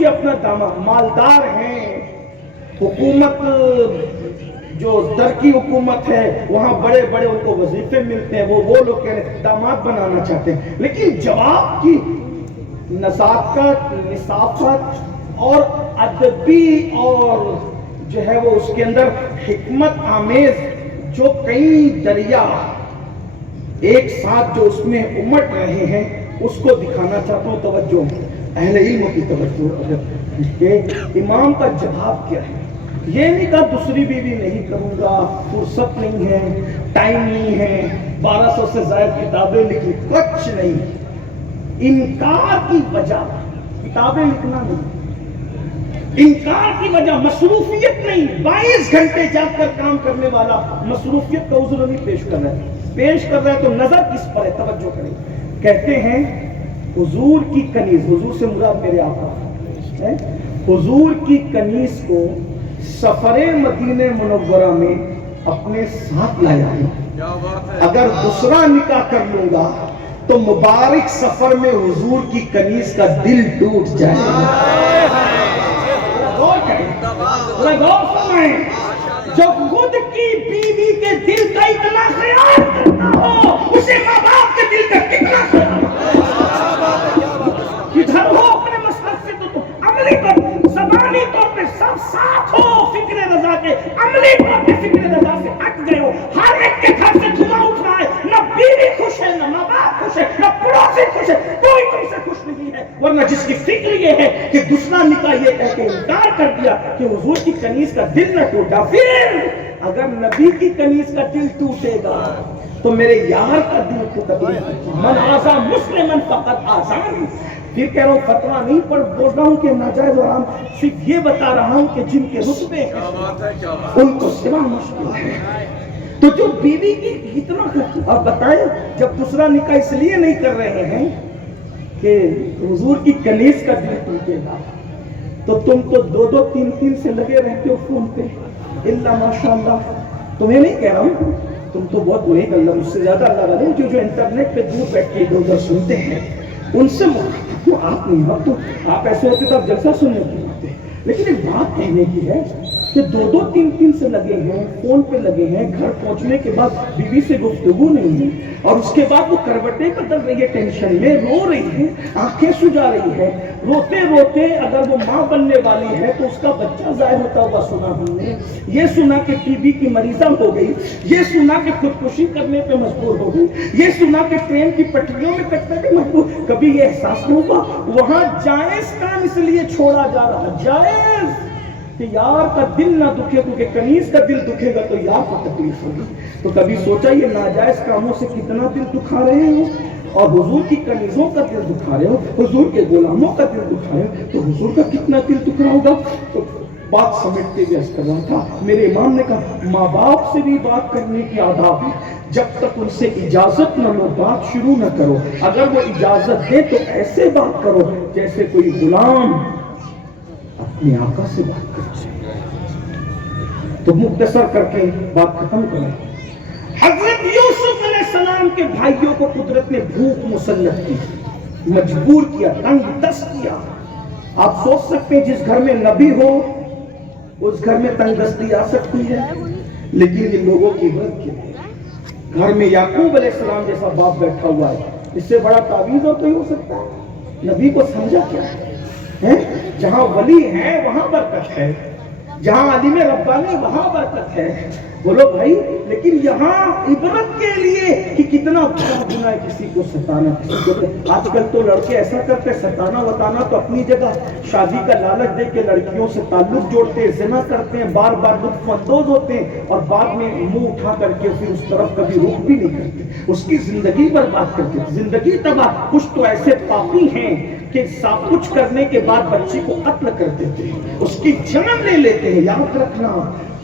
لیجیے اپنا داماد مالدار ہیں، حکومت جو در کی حکومت ہے وہاں بڑے بڑے ان کو وظیفے ملتے ہیں، وہ لوگ کہہ رہے ہیں داماد بنانا چاہتے ہیں، لیکن جواب کی نزاکت، نصافت اور ادبی اور جو ہے وہ اس کے اندر حکمت آمیز جو کئی دریا ایک ساتھ جو اس میں امٹ رہے ہیں اس کو دکھانا چاہتا ہوں۔ توجہ اہل علم کی توجہ کہ امام کا جواب کیا ہے۔ یہ نہیں کہا دوسری بیوی نہیں کروں گا، فرصت نہیں ہے، ٹائم نہیں ہے، 1200 سے زائد کتابیں لکھی، کچھ نہیں۔ انکار کی وجہ کتابیں لکھنا نہیں، انکار کی وجہ مصروفیت نہیں، 22 گھنٹے جاگ کر کام کرنے والا مصروفیت کا عذر نہیں پیش کر رہا ہے، پیش کر رہا ہے تو نظر کس پر ہے؟ توجہ کریں۔ کہتے ہیں حضور کی کنیز، حضور سے مراد میرے آقا ہے، حضور کی کنیز کو سفر مدینہ منورہ میں اپنے ساتھ لایا ہوں، اگر دوسرا نکاح کر لوں گا تو مبارک سفر میں حضور کی کنیز کا دل ٹوٹ جائے گا۔ غور فرمائیں، جب خود کی بیوی کے دل کا اتنا خیال کرتا ہو، اسے ماں باپ کے دل کا کتنا خیال کدھر ہو اپنے مسلک سے تو عملی پر زبانی طور پہ سب ساتھ ہو، فکر رضا کے عملی طور پہ فکر رضا سے ہٹ گئے ہو۔ ہر ایک کے گھر سے دھواں اٹھ رہا ہے، نہ بیوی خوش ہے، نہ ماں باپ خوش ہے، نہ پڑوسی خوش ہے، کوئی تم سے خوش نہیں ہے۔ ورنہ جس کی فکر یہ ہے کہ دوسرا نکاح یہ کہہ کے انکار کر دیا کہ حضور کی کنیز کا دل نہ ٹوٹا، پھر اگر نبی کی کنیز کا دل ٹوٹے گا تو میرے یار کا دل کو تکلیف، من آزا مسلمن فقط آزان۔ پھر کہہ رہا ہوں فتویٰ نہیں پر بول رہا ہوں کہ ناجائز اور عام، صرف یہ بتا رہا ہوں کہ جن کے رتبے ہیں ان کو سوا مشکل ہے۔ تو جو بیوی کی اتنا، اب بتائیں جب دوسرا نکاح اس لیے نہیں کر رہے ہیں کہ حضور کی کنیز کا دل ٹوٹے گا، تو تم تو 2 3 سے لگے رہتے ہو فون پہ، اللہ ماشاءاللہ۔ تمہیں نہیں کہہ رہا ہوں، تم تو بہت برے، اللہ مجھ سے زیادہ اللہ والے جو انٹرنیٹ پہ دور بیٹھ کے ادھر سنتے ہیں ان سے تو آپ نہیں، اب تو آپ ایسے ہوتے تو آپ جلسہ سننے کی بات ہے، لیکن ایک بات کہنے کی ہے کہ 2 3 سے لگے ہیں، فون پہ لگے ہیں، گھر پہنچنے کے بعد بیوی سے گفتگو نہیں ہے، اور اس کے بعد وہ کروٹیں بدل رہی ہے، ٹینشن میں رو رہی ہے، آنکھیں سجا رہی ہے، روتے روتے اگر وہ ماں بننے والی ہے تو اس کا بچہ ظاہر ہوتا ہوا سنا ہم نے، یہ سنا کہ ٹی بی کی مریضہ ہو گئی، یہ سنا کہ خودکشی کرنے پہ مجبور ہو گئی، یہ سنا کہ ٹرین کی پٹریوں میں کٹنے پہ مجبور، کبھی یہ احساس نہیں ہوا وہاں جائز کام اس لیے چھوڑا جا رہا، جائز کہ یار کا دل نہ دکھے، کیونکہ کنیز کا دل دکھے گا تو یار کو تکلیف ہوگی۔ تو کبھی سوچا یہ ناجائز کاموں سے کتنا دل دکھا رہے ہو، اور حضور کی کنیزوں کا دل دکھا رہے ہو، حضور کے غلاموں کا دل دکھا رہے ہو، تو حضور کا کتنا دل دکھ رہا ہوگا۔ تو بات سمجھتے ہوئے عرض کر رہا تھا، میرے امام نے کہا ماں باپ سے بھی بات کرنے کی آداب ہے، جب تک ان سے اجازت نہ لو بات شروع نہ کرو، اگر وہ اجازت دے تو ایسے بات کرو جیسے کوئی غلام اپنے آقا سے بات کرتے ہیں۔ تو مختصر کر کے بات ختم کریں، حضرت یوسف علیہ السلام کے بھائیوں کو قدرت نے بھوک مسلط کی، مجبور کیا، تنگ دست کیا۔ آپ سوچ سکتے ہیں جس گھر میں نبی ہو اس گھر میں تنگ دستی آ سکتی ہے، لیکن یہ لوگوں کی عبرت کے لیے۔ گھر میں یعقوب علیہ السلام جیسا باپ بیٹھا ہوا ہے، اس سے بڑا تعویذ اور کوئی ہو سکتا ہے؟ نبی کو سمجھا کیا ہے؟ جہاں ولی ہے وہاں برکت ہے، جہاں عالم ربانی وہاں برکت ہے، بولو بھائی۔ لیکن یہاں عبرت کے لیے کہ کتنا بڑا گناہ ہے کسی کو ستانا، کسی کو۔ آج کل تو لڑکے ایسا کرتے، ستانا وتانا تو اپنی جگہ، شادی کا لالچ دے کے لڑکیوں سے تعلق جوڑتے ہیں، زنا کرتے ہیں، بار بار لطف اندوز ہوتے ہیں، اور بعد میں منہ اٹھا کر کے پھر اس طرف کبھی رخ بھی نہیں کرتے، اس کی زندگی برباد کرتے، زندگی تباہ۔ کچھ تو ایسے پاپی ہیں کہ سب کچھ کرنے کے بعد بچی کو قتل کر دیتے ہیں، اس کی جان لے لیتے ہیں۔ یاد رکھنا،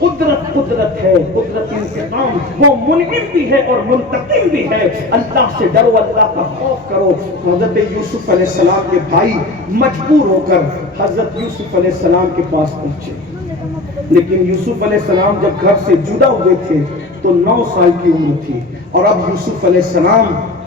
قدرت قدرت ہے، قدرت انتقام، وہ منعم بھی ہے اور منتقم بھی ہے۔ اللہ سے ڈرو، اللہ کا خوف کرو۔ حضرت یوسف علیہ السلام کے بھائی مجبور ہو کر حضرت یوسف علیہ السلام کے پاس پہنچے، لیکن یوسف علیہ السلام جب گھر سے جدا ہوئے تھے تو 9 سال کی عمر تھی، اور اب یوسف علیہ السلام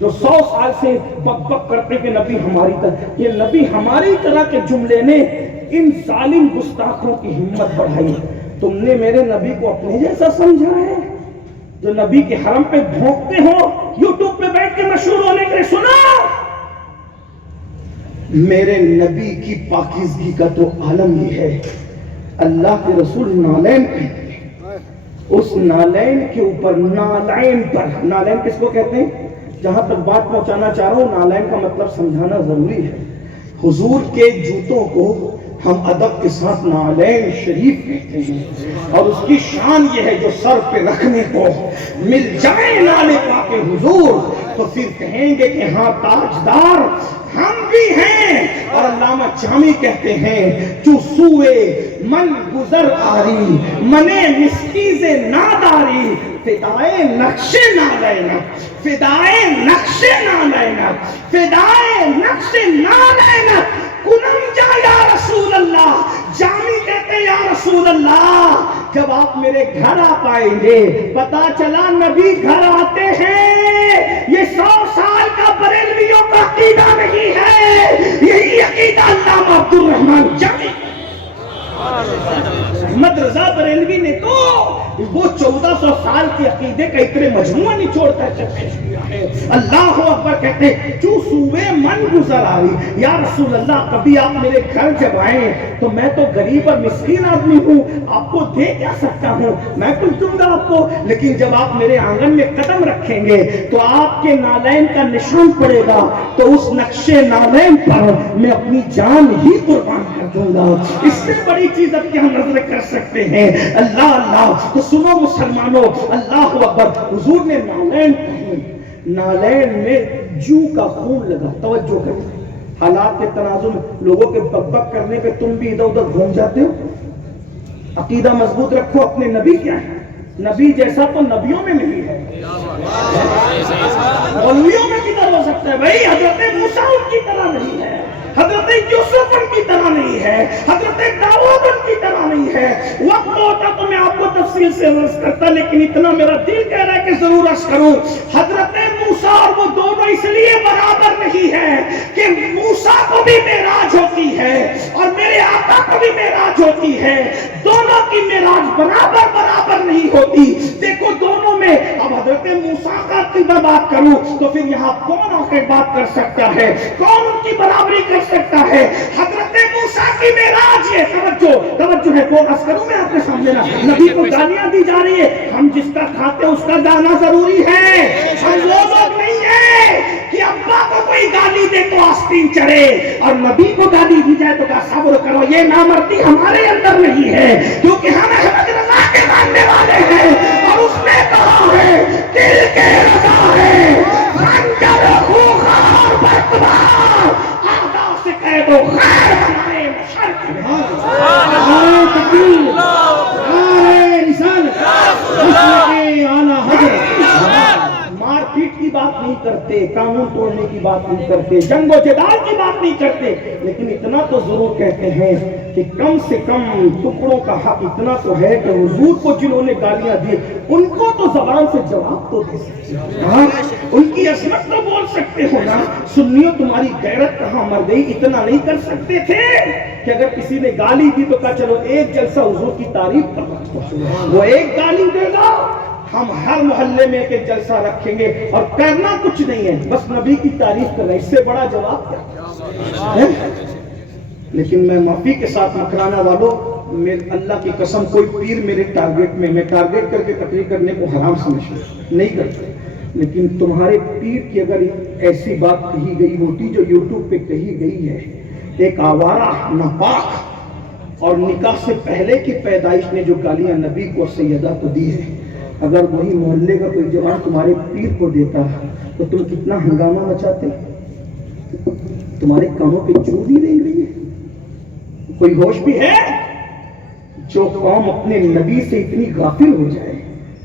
جو 100 سال سے بک بک کرتے کہ نبی ہماری طرح، یہ نبی ہماری طرح کے جملے نے ان ظالم گستاخوں کی ہمت بڑھائی۔ تم نے میرے نبی کو اپنے جیسا سمجھا ہے؟ جو نبی کے حرم پہ بھونکتے ہو، یوٹیوب پہ بیٹھ کے مشہور ہونے کے لیے، سنا میرے نبی کی پاکیزگی کا تو عالم ہی ہے۔ اللہ کے رسول نالین پہنتے ہیں، اس نالین کے اوپر، نالین پر، نالین کس کو کہتے ہیں؟ جہاں تک بات پہنچانا چاہ رہا ہوں، نالین کا مطلب سمجھانا ضروری ہے۔ حضور کے جوتوں کو ہم ادب کے ساتھ نالین شریف کہتے ہیں، اور اس کی شان یہ ہے جو سر پہ رکھنے کو مل جائے نالے پاک حضور تو پھر کہیں گے کہ ہاں تاجدار ہم بھی ہیں۔ اور علامہ جامی کہتے ہیں جو سوئے من گزر آری منے مسکیز ناداری فدائے نقش نالینت، فدائے نقش نالینت، فدائے نقش نالینت کنم جا یا رسول اللہ۔ جامی کہتے ہیں یا رسول اللہ جب آپ میرے گھر آ پائیں گے پتا چلا نبی گھر آتے ہیں، یہ 100 سال کا بریلویوں کا عقیدہ نہیں ہے، یہی عقیدہ علامہ عبد الرحمن جامی، احمد رضا بریلوی نے تو وہ 1400 سال کے عقیدے کا اتنے مجموعہ نچوڑ کر پیش کیا ہے۔ اللہ اکبر کہتے جو سوئے من گزر آئی، یا رسول اللہ کبھی آپ میرے گھر جب آئیں تو میں تو غریب اور مسکین آدمی ہوں، آپ کو دے کیا سکتا ہوں، میں کچھ دوں گا آپ کو، لیکن جب آپ میرے آنگن میں قدم رکھیں گے تو آپ کے نالین کا نشان پڑے گا، تو اس نقش نالین پر میں اپنی جان ہی قربان کر دوں گا۔ اس سے بڑی چیز اب کیا نظر کر سکتے ہیں؟ اللہ اللہ تو سنو مسلمانوں، اللہ اکبر، حضور نے نالین پہنی، نالین میں جو کا خون لگا۔ توجہ کریں، حالات کے تناظر میں لوگوں کے بک بک کرنے پہ تم بھی ادھر ادھر گھوم جاتے ہو۔ عقیدہ مضبوط رکھو، اپنے نبی کیا ہے، نبی جیسا تو نبیوں میں نہیں ہے، مولویوں میں کدھر ہو سکتا ہے بھائی؟ حضرت موسیٰ ان کی طرح نہیں ہے، حضرت یوسف ان کی طرح نہیں ہے، حضرت داؤد ان کی طرح نہیں ہے۔ وقت ہوتا تو میں آپ کو تفصیل سے عرض کرتا، لیکن اتنا میرا دل کہہ رہا ہے کہ ضرور عرض کروں۔ حضرت موسیٰ اور وہ دونوں اس لیے برابر نہیں ہے کہ موسیٰ کو بھی معراج ہوتی ہے اور میرے آقا کو بھی معراج ہوتی ہے، دونوں کی معراج برابر برابر نہیں ہوتی۔ دیکھو دونوں میں، اب حضرت موسیٰ کا عقیدہ بات کروں تو پھر یہاں کون آ کے بات کر سکتا ہے، کون ان کی برابری کر سکتا ہے؟ حضرت موسیٰ کی معراج یہ توجہ ہے، کو عرض کروں میں آپ کے سامنے نا، نبی کو گالیاں دی جا رہی ہے، ہم جس کا کھاتے اس کا گانا ضروری ہے، ہم وہ لوگ نہیں ہیں کہ ابا کو کوئی گالی دے تو آستین چڑھے اور نبی کو گالی دی جائے تو کہا صبر کرو۔ یہ نامردی ہمارے اندر نہیں ہے، کیونکہ ہم احمد رضا کے ماننے والے ہیں، اور اس نے کہا ہے دل کے رضا ہے خنجر خوخار برقبار، آدھا سے کہہ دو خیر بنائے مشرق میں۔ نعرہ تکبیر، نعرہ رسالت، مسلک اعلیٰ حضرت۔ مار پیٹ کی بات نہیں کرتے، قانون توڑنے کی بات نہیں کرتے، جنگ و جدال کی بات نہیں کرتے، لیکن اتنا تو ضرور کہتے ہیں کہ کم سے کم ٹکڑوں کا حق اتنا تو ہے کہ حضور کو جنہوں نے گالیاں دی ان کو تو زبان سے جواب تو دے سکتے ہو، ان کی عظمت تو بول سکتے ہو نا۔ سنیو تمہاری غیرت کہاں مر گئی؟ اتنا نہیں کر سکتے تھے کہ اگر کسی نے گالی دی تو کہا چلو ایک جلسہ حضور کی تعریف کا وقت، وہ ایک گالی دے گا ہم ہر محلے میں ایک جلسہ رکھیں گے اور کرنا کچھ نہیں ہے، بس نبی کی تعریف کرنا، اس سے بڑا جواب کیا ہے؟ لیکن میں معافی کے ساتھ مکرانا والوں، اللہ کی قسم کوئی پیر میرے ٹارگٹ میں ٹارگٹ کر کے تقریر کرنے کو حرام سمجھتا نہیں کرتا، لیکن تمہارے پیر کی اگر ایسی بات کہی گئی ہوتی جو یوٹیوب پہ کہی گئی ہے، ایک آوارہ ناپاک اور نکاح سے پہلے کی پیدائش نے جو گالیاں نبی کو سیدہ کو دی ہے، اگر وہی محلے کا کوئی جوان تمہارے پیر کو دیتا تو تم کتنا ہنگامہ مچاتے؟ تمہارے کانوں پہ چور نہیں رینگ رہی ہے؟ کوئی ہوش بھی ہے؟ جو قوم اپنے نبی سے اتنی غافل ہو جائے،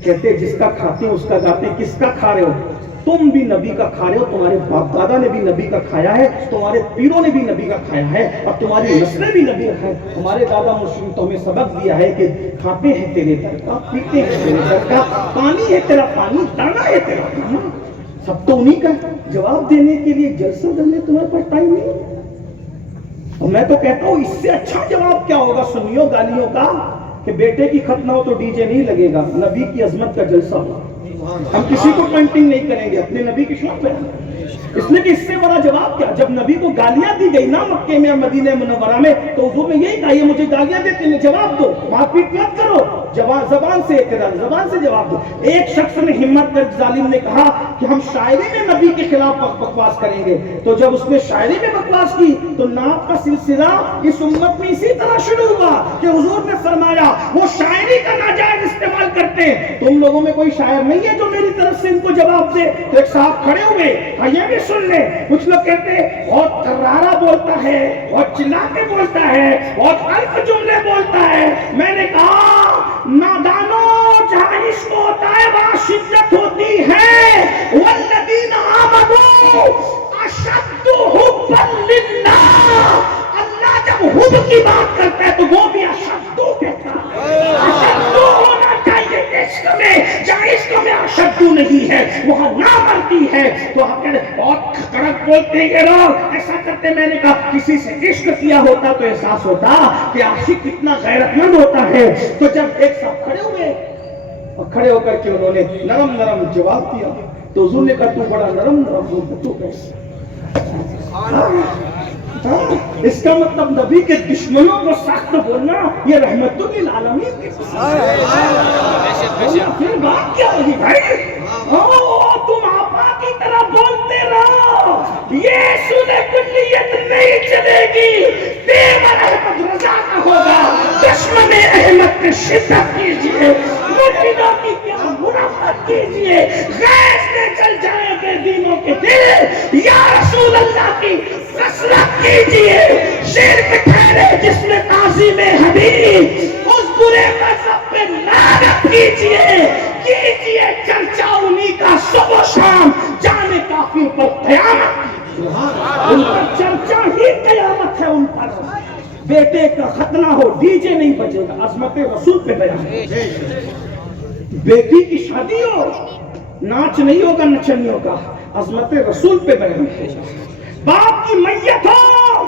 کہتے جس کا کھاتے ہیں اس کا گاتے ہیں، کس کا کھا رہے ہو؟ تم بھی نبی کا کھا رہے ہو، تمہارے باپ دادا نے بھی نبی کا کھایا ہے، تمہارے پیروں نے بھی نبی کا کھایا ہے، اور تمہاری نسلیں بھی نبی کا کھایا ہے۔ ہمارے دادا مسلم تو ہمیں سبق دیا ہے کہ کھاتے ہیں تیرے در کا، پیتے ہیں تیرے در کا، پانی ہے تیرا پانی، دانا ہے تیرا دانا، سب تو انہی کا ہے۔ جواب دینے کے لیے جلسہ کرنے تمہارے پاس ٹائم نہیں. اور میں تو کہتا ہوں اس سے اچھا جواب کیا ہوگا سنیوں گالیوں کا کہ بیٹے کی ختنہ ہو تو ڈی جے نہیں لگے گا, نبی کی عظمت کا جلسہ ہوگا. ہم کسی کو پینٹنگ نہیں کریں گے, اپنے نبی کی شوق پہ, اس لیے کہ اس سے بڑا جواب کیا. جب نبی کو گالیاں دی گئی نا مکے میں مدینہ منورہ میں, تو حضور نے یہی کہا یہ مجھے گالیاں دیتے ہیں جواب دو, مار پیٹ مت کرو, زبان سے اعتراض, زبان سے جواب دو. ایک شخص نے ہمت کر ظالم نے کہا کہ ہم شاعری میں نبی کے خلاف بکواس کریں گے. تو جب اس نے شاعری میں بکواس کی تو نعت کا سلسلہ اس امت میں اسی طرح شروع ہوا کہ حضور نے فرمایا وہ شاعری کا ناجائز استعمال کرتے ہیں, تم لوگوں میں کوئی شاعر نہیں ہے جو میری طرف سے ان کو جواب دے. تو ایک صاحب کھڑے ہوئے, یہ بھی سن لیں. کچھ لوگ کہتے ہیں بہت کرارا بولتا ہے, بہت چلا کے بولتا ہے, بہت الف جملے بولتا ہے. میں نے کہا نادانوں, جہاں عشق ہوتا ہے وہاں شدت ہوتی ہے. والذین آمنوا اشد حبا للہ, اللہ جب حب کی بات کرتا ہے تو وہ بھی اشدو کہتا ہے. اشدو ہونا چاہیے عشق میں, جہاں عشق میں اشدو نہیں ہے وہاں نامردی ہے. تو آپ کہتے ہیں بہت کڑک بولتے ہیں یہ لوگ, ایسا کرتے. میں نے کہا کسی سے عشق کیا ہوتا تو احساس ہوتا کہ عاشق کتنا غیرت مند ہوتا ہے. تو جب ایک صاحب کھڑے ہوئے اور کھڑے ہو کر کے انہوں نے نرم نرم جواب دیا تو حضور نے کہا تو بڑا نرم نرم بولتا, تو کیسے؟ اس کا مطلب نبی کے دشمنوں کو سخت بولنا یہ رحمت للعالمین کی پھر بات کیا ہوگی بھائی؟ تم آپا کی طرح بولتے رہو, یہ سنے کلیت نہیں چلے گی. دیور احمد رضا کا ہوگا, دشمن احمد پہ شدت کیجئے, مرشدوں کی کیا مرافت کیجئے, غیظ میں جل جائیں بے دینوں کے دل, یا رسول اللہ کی رسلت کیجئے. شیر پہ ٹھہرے جس میں تعظیم حبیب, اس برے مذہب پہ لعنت کیجئے. کیجئے چرچا انہی کا صبح و شام, جانے کافی پر قیامت, ان کا چرچا ہی قیامت ہے ان پر. بیٹے کا ختنہ ہو ڈی جے نہیں بجے گا, عظمت رسول پہ بیان. بیٹی کی شادی ہو ناچ نہیں ہوگا نچنیوں کا, عظمت رسول پہ بیان. باپ کی میت ہو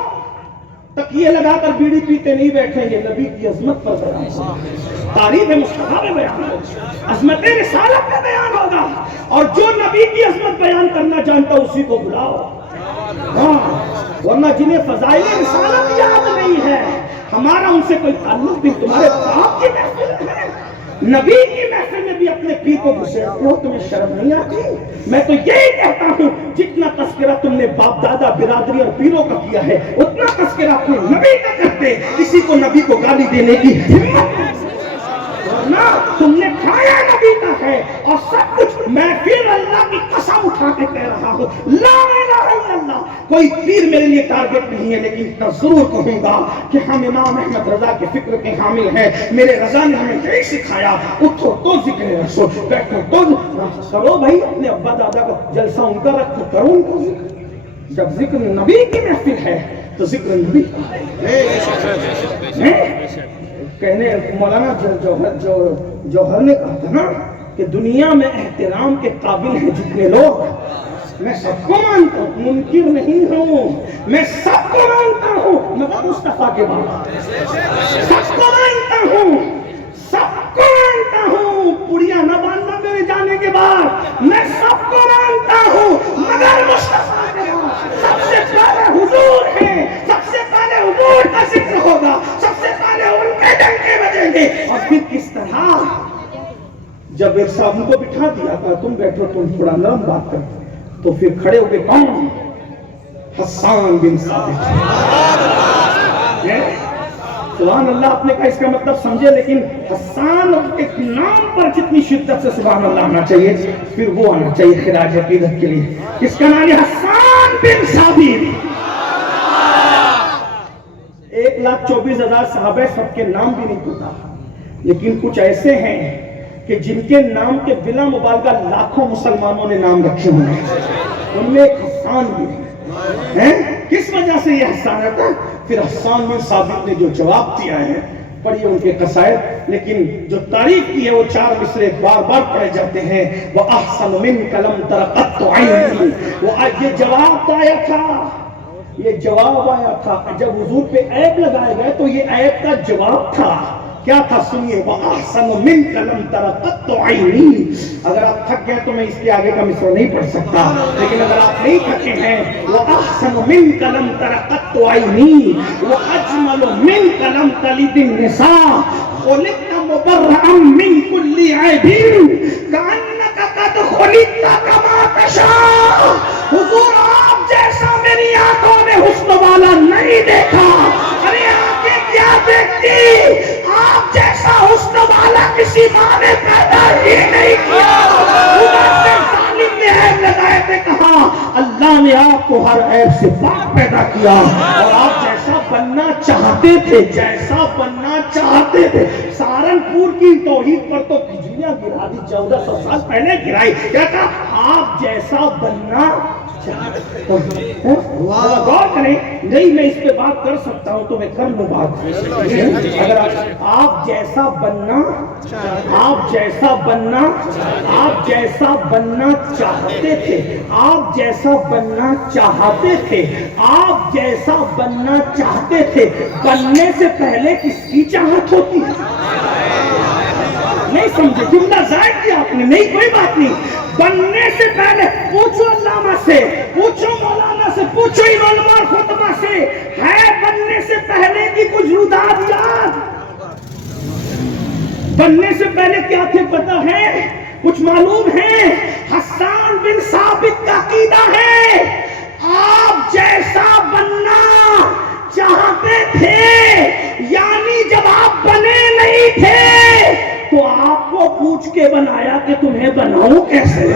تکیے لگا کر بیڑی پیتے نہیں بیٹھیں گے, نبی کی عظمت پر بیان. تعریف مصطفیٰ میں بیان ہوگا, عظمت رسالت میں بیان ہوگا. اور جو نبی کی عظمت بیان کرنا جانتا اسی کو بلاؤ. ورنہ جنہیں فضائل رسالت یاد نہیں ہے, ہمارا ان سے کوئی تعلق نہیں. تمہارے باپ کی محفل ہے, نبی کی محفل میں بھی اپنے پیر کو گھسیٹتے ہو, تمہیں شرم نہیں آتی؟ میں تو یہی کہتا ہوں جتنا تذکرہ تم نے باپ دادا برادری اور پیروں کا کیا ہے اتنا تذکرہ اپنے نبی کا کرتے. کسی کو نبی کو گالی دینے کی ہمت ورنہ تم نے کھایا نبی کا ہے اور سب کچھ. میں پھر اللہ کی قسم اٹھا کے کہہ رہا ہوں, لا الہ الا اللہ, کوئی پیر میرے لیے ٹارگٹ نہیں ہے, لیکن اتنا ضرور کہوں گا کہ ہم امام احمد رضا کے فکر کے حامل ہیں. میرے رضا نے ہمیں یہی سکھایا, اٹھو تو ذکر رسول, بیٹھو تو کرو بھائی. اپنے ابا دادا کا جلسہ ان کا رکھو, کرو ان کا ذکر. جب ذکر نبی کی محفل ہے تو ذکر نبی کہنے مولانا جوہر نے کہا تھا نا کہ دنیا میں احترام کے قابل ہیں جتنے لوگ, میں سب کو مانتا ہوں, منکر نہیں ہوں, میں سب کو مانتا ہوں, مگر مصطفیٰ کے بعد سب کو مانتا ہوں, سب کو مانتا ہوں. پڑیا نہ باندھنا میرے جانے کے بعد, میں سب کو مانتا ہوں مگر مصطفیٰ کے بعد. سب سے پہلے حضور ہیں, سب سے پہلے حضور کا ذکر ہوگا, سب سے پہلے ان کے ڈنکے بجیں گے. اور پھر کس طرح جب ایک صاحب کو بٹھا دیا تھا, تم بیٹھو تم تھوڑا نرم بات کرو, تو پھر کھڑے ہو گئے کون؟ حسان بن ثابت. سبحان اللہ, آپ نے کہا اس کا مطلب سمجھے, لیکن حسان کے نام پر جتنی شدت سے سبحان اللہ آنا چاہیے پھر وہ آنا چاہیے خراج عقیدت کے لیے. کس کا نام ہے؟ حسان بن ثابت. 1,24,000 صحابہ, سب کے نام بھی نہیں پتا, لیکن کچھ ایسے ہیں کہ جن کے نام کے بلا مبالغہ لاکھوں مسلمانوں نے نام رکھے ہوئے ہیں, ان میں ایک حسان بھی ہے. کس وجہ سے یہ حسان ہے؟ پھر حسان بن ثابت نے جو جواب دیا ہے پڑھیے ان کے قصائد، لیکن جو تعریف کی ہے وہ 4 مصرے بار بار پڑھے جاتے ہیں۔ وَأَحْسَنُ مِنْكَ لَمْ تَرَ قَطُّ عَيْنِي۔ وہ یہ جواب آیا تھا، یہ جواب آیا تھا جب حضور پہ عیب لگائے گئے تو یہ عیب کا جواب تھا۔ کیا تھا سنیے، وَأَحْسَنُ مِنْكَ لَمْ تَرَ قَطُّ عَيْنِي۔ اگر آپ تھک گئے تو میں اس کے آگے کا مصرع نہیں پڑھ سکتا، لیکن اگر آپ نہیں تھکے ہیں، وَأَحْسَنُ مِنْكَ لَمْ تَرَ قَطُّ عَيْنِي وَأَجْمَلُ مِنْكَ لَمْ تَلِدِ النِّسَاءُ خُلِقْتَ مُبَرَّأً مِنْ كُلِّ عَيْبٍ كَأَنَّكَ قَدْ خُلِقْتَ كَمَا تَشَاءُ۔ حضور آپ جیسا میری آنکھوں نے حسن والا نہیں دیکھا۔ ارے آنکھیں کیا دیکھتی، آپ جیسا حسن والا کسی ماں نے پیدا ہی نہیں کیا۔ عمر سے ظالم نے عیب لگائے تھے، کہا اللہ نے آپ کو ہر عیب سے پاک پیدا کیا اور آپ جیسا بننا چاہتے تھے، جیسا بننا چاہتے تھے۔ سہارنپور کی توحید پر تو بجلیاں گرا دی، 1400 سال پہلے گرائی۔ کیا کہا، آپ جیسا بننا غور کریں۔ نہیں میں اس پہ بات کر سکتا ہوں تو میں کر لوں بات۔ اگر آپ جیسا بننا، آپ جیسا بننا، آپ جیسا بننا چاہتے تھے، آپ جیسا بننا چاہتے تھے، آپ جیسا بننا چاہتے تھے، بننے سے پہلے کس کی چاہت ہوتی ہے؟ نہیں سمجھے، جملہ زائد کیا آپ نے، نہیں کوئی بات نہیں۔ بننے سے پہلے پوچھو علامہ سے، پوچھو مولانا سے، پوچھو امام الخطبہ سے، ہے بننے سے پہلے کی کچھ روداد یاد؟ بننے سے پہلے کیا تھے پتہ ہے؟ کچھ معلوم ہے؟ حسان بن ثابت کا عقیدہ ہے آپ جیسا بننا چاہتے تھے، یعنی جب آپ بنے نہیں تھے تو آپ کو پوچھ کے بنایا کہ تمہیں بناؤں کیسے۔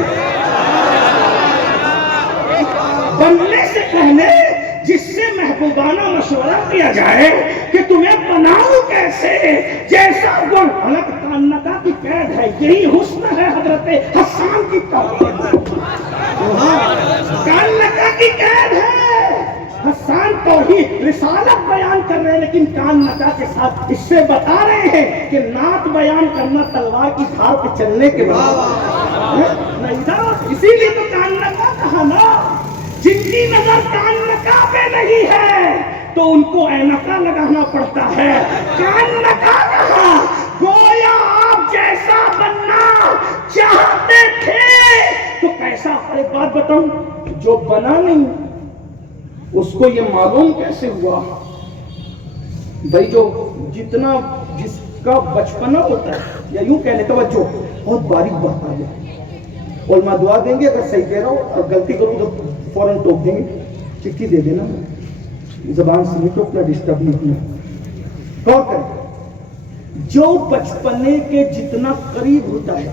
بننے سے پہلے جس سے محبوبانہ مشورہ کیا جائے کہ تمہیں بناؤں کیسے، جیسا گن حلق کانکا کی قید ہے، یہی حسن ہے حضرت حسان کی توحید۔ کانکا کی قید ہے، حسان توحید رسالت بیان کر رہے ہیں، لیکن کان نکا کے ساتھ اس سے بتا رہے ہیں کہ نعت بیان کرنا تلوار کی دھار پہ چلنے کے بعد نہیں، اسی لیے تو کان نکا کہا نا۔ جن کی نظر کان نکا پہ نہیں ہے تو ان کو اینکا لگانا پڑتا ہے۔ کان نکا کہا، گویا آپ جیسا بننا چاہتے تھے تو کیسا۔ اور ایک بات بتاؤں، جو بنا نہیں اس کو یہ معلوم کیسے ہوا؟ بھائی جو جتنا جس کا بچپنا ہوتا ہے، یا یوں کہنے توجہ بہت باریک بات آ جائے، علماء دعا دیں گے، اگر صحیح کہہ رہا ہوں اور غلطی کروں تو فوراً ٹوک دیں گے، چٹھی دے دینا، زبان سے نہیں ٹوکنا، ڈسٹرب نہیں کرنا۔ غور کریں، جو بچپنے کے جتنا قریب ہوتا ہے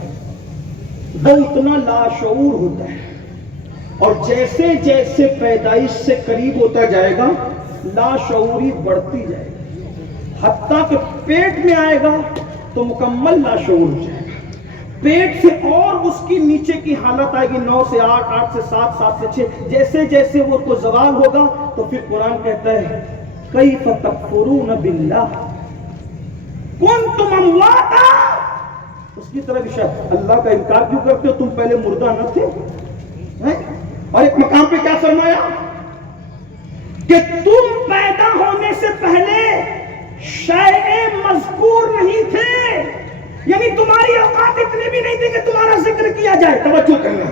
وہ اتنا لاشعور ہوتا ہے، اور جیسے جیسے پیدائش سے قریب ہوتا جائے گا لاشعوری بڑھتی جائے گی، حتیٰ کہ پیٹ میں آئے گا تو مکمل لاشعور ہو جائے گا۔ پیٹ سے اور اس کی نیچے کی حالت آئے گی 9 سے 8، 8 سے 7، 7 سے 6، جیسے جیسے وہ کو زوال ہوگا تو پھر قرآن کہتا ہے کیف تکفرون باللہ کنتم امواتا، اس کی طرف اشارہ، اللہ کا انکار کیوں کرتے ہو، تم پہلے مردہ نہ تھے؟ اور ایک مقام پہ کیا فرمایا کہ تم پیدا ہونے سے پہلے شیء مذکور نہیں تھے، یعنی تمہاری اوقات اتنی بھی نہیں تھی کہ تمہارا ذکر کیا جائے۔ توجہ کرنا،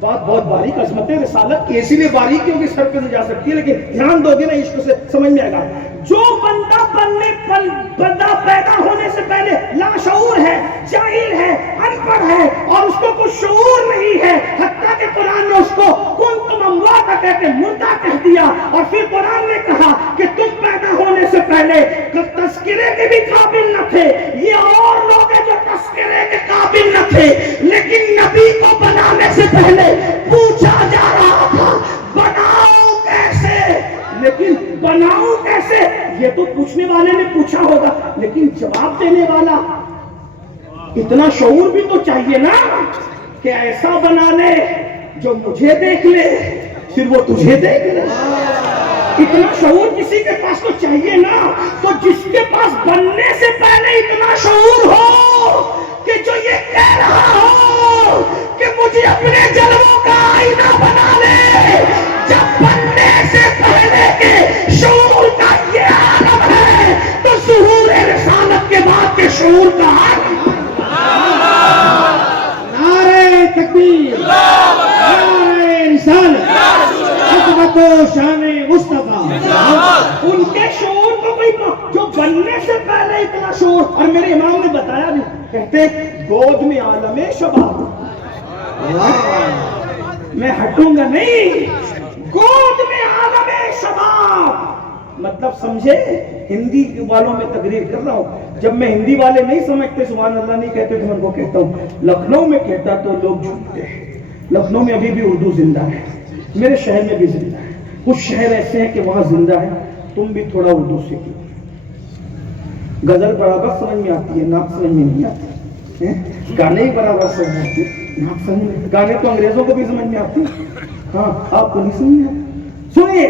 بات بہت باریک، عظمت رسالت کی اسی لیے باریک کیونکہ سر پہ سے جا سکتی ہے، لیکن دھیان دو گے نا عشق سے سمجھ میں آئے گا۔ جو بندہ پیدا ہونے سے پہلے لاشعور ہے، جاہل ہے، ان پڑھ ہے، اور اس کو کچھ شعور نہیں ہے، حتیٰ کہ قرآن نے اس کو کنتم امواتا کہہ کے مردہ کہہ دیا، اور پھر قرآن نے کہا کہ تم پیدا ہونے سے پہلے تذکرے کے بھی قابل نہ تھے۔ یہ اور لوگ ہیں جو تذکرے کے قابل نہ تھے، لیکن نبی کو بنانے سے پہلے پوچھا جا رہا تھا بناؤ کیسے، لیکن بناؤ کیسے یہ تو پوچھنے والے نے پوچھا ہوگا، لیکن جواب دینے والا اتنا شعور بھی تو چاہیے نا کہ ایسا بنا لے جو مجھے دیکھ لے پھر وہ تجھے دیکھ لے۔ اتنا شعور کسی کے پاس تو چاہیے نا. تو جس کے پاس بننے سے پہلے اتنا شعور ہو کہ جو یہ کہہ رہا ہو کہ مجھے اپنے جلووں کا آئینہ بنا لے، جب بننے سے پہلے کے شعور کا یہ عالم ہے تو ظہور رسالت کے بعد کے شعور کا عالم. نعرہ تکبیر، نعرہ رسالت، عظمت و شان مصطفیٰ. ان کے شعور کو کوئی جو بننے سے پہلے اتنا شعور. اور میرے امام نے بتایا بھی، کہتے گود میں عالم شباب. میں ہٹوں گا نہیں، گود میں عالم شباب. مطلب سمجھے؟ ہندی والوں میں تقریر کر رہا ہوں. جب میں ہندی والے نہیں سمجھتے سبحان اللہ نہیں کہتے تو میں ان کو کہتا ہوں لکھنؤ میں کہتا تو لوگ جھوٹتے ہیں. لکھنؤ میں ابھی بھی اردو زندہ ہے، میرے شہر میں بھی زندہ ہے. کچھ شہر ایسے ہیں کہ وہاں زندہ ہے. تم بھی تھوڑا اردو سیکھو. غزل برابر سمجھ میں آتی ہے، نعت سمجھ میں نہیں آتی. گانے ہی برابر سمجھ میں آتی ہے، نعت سمجھ میں. گانے تو انگریزوں کو بھی سمجھ میں آتی ہے، ہاں آپ کو نہیں سمجھ میں آتی. سنیے،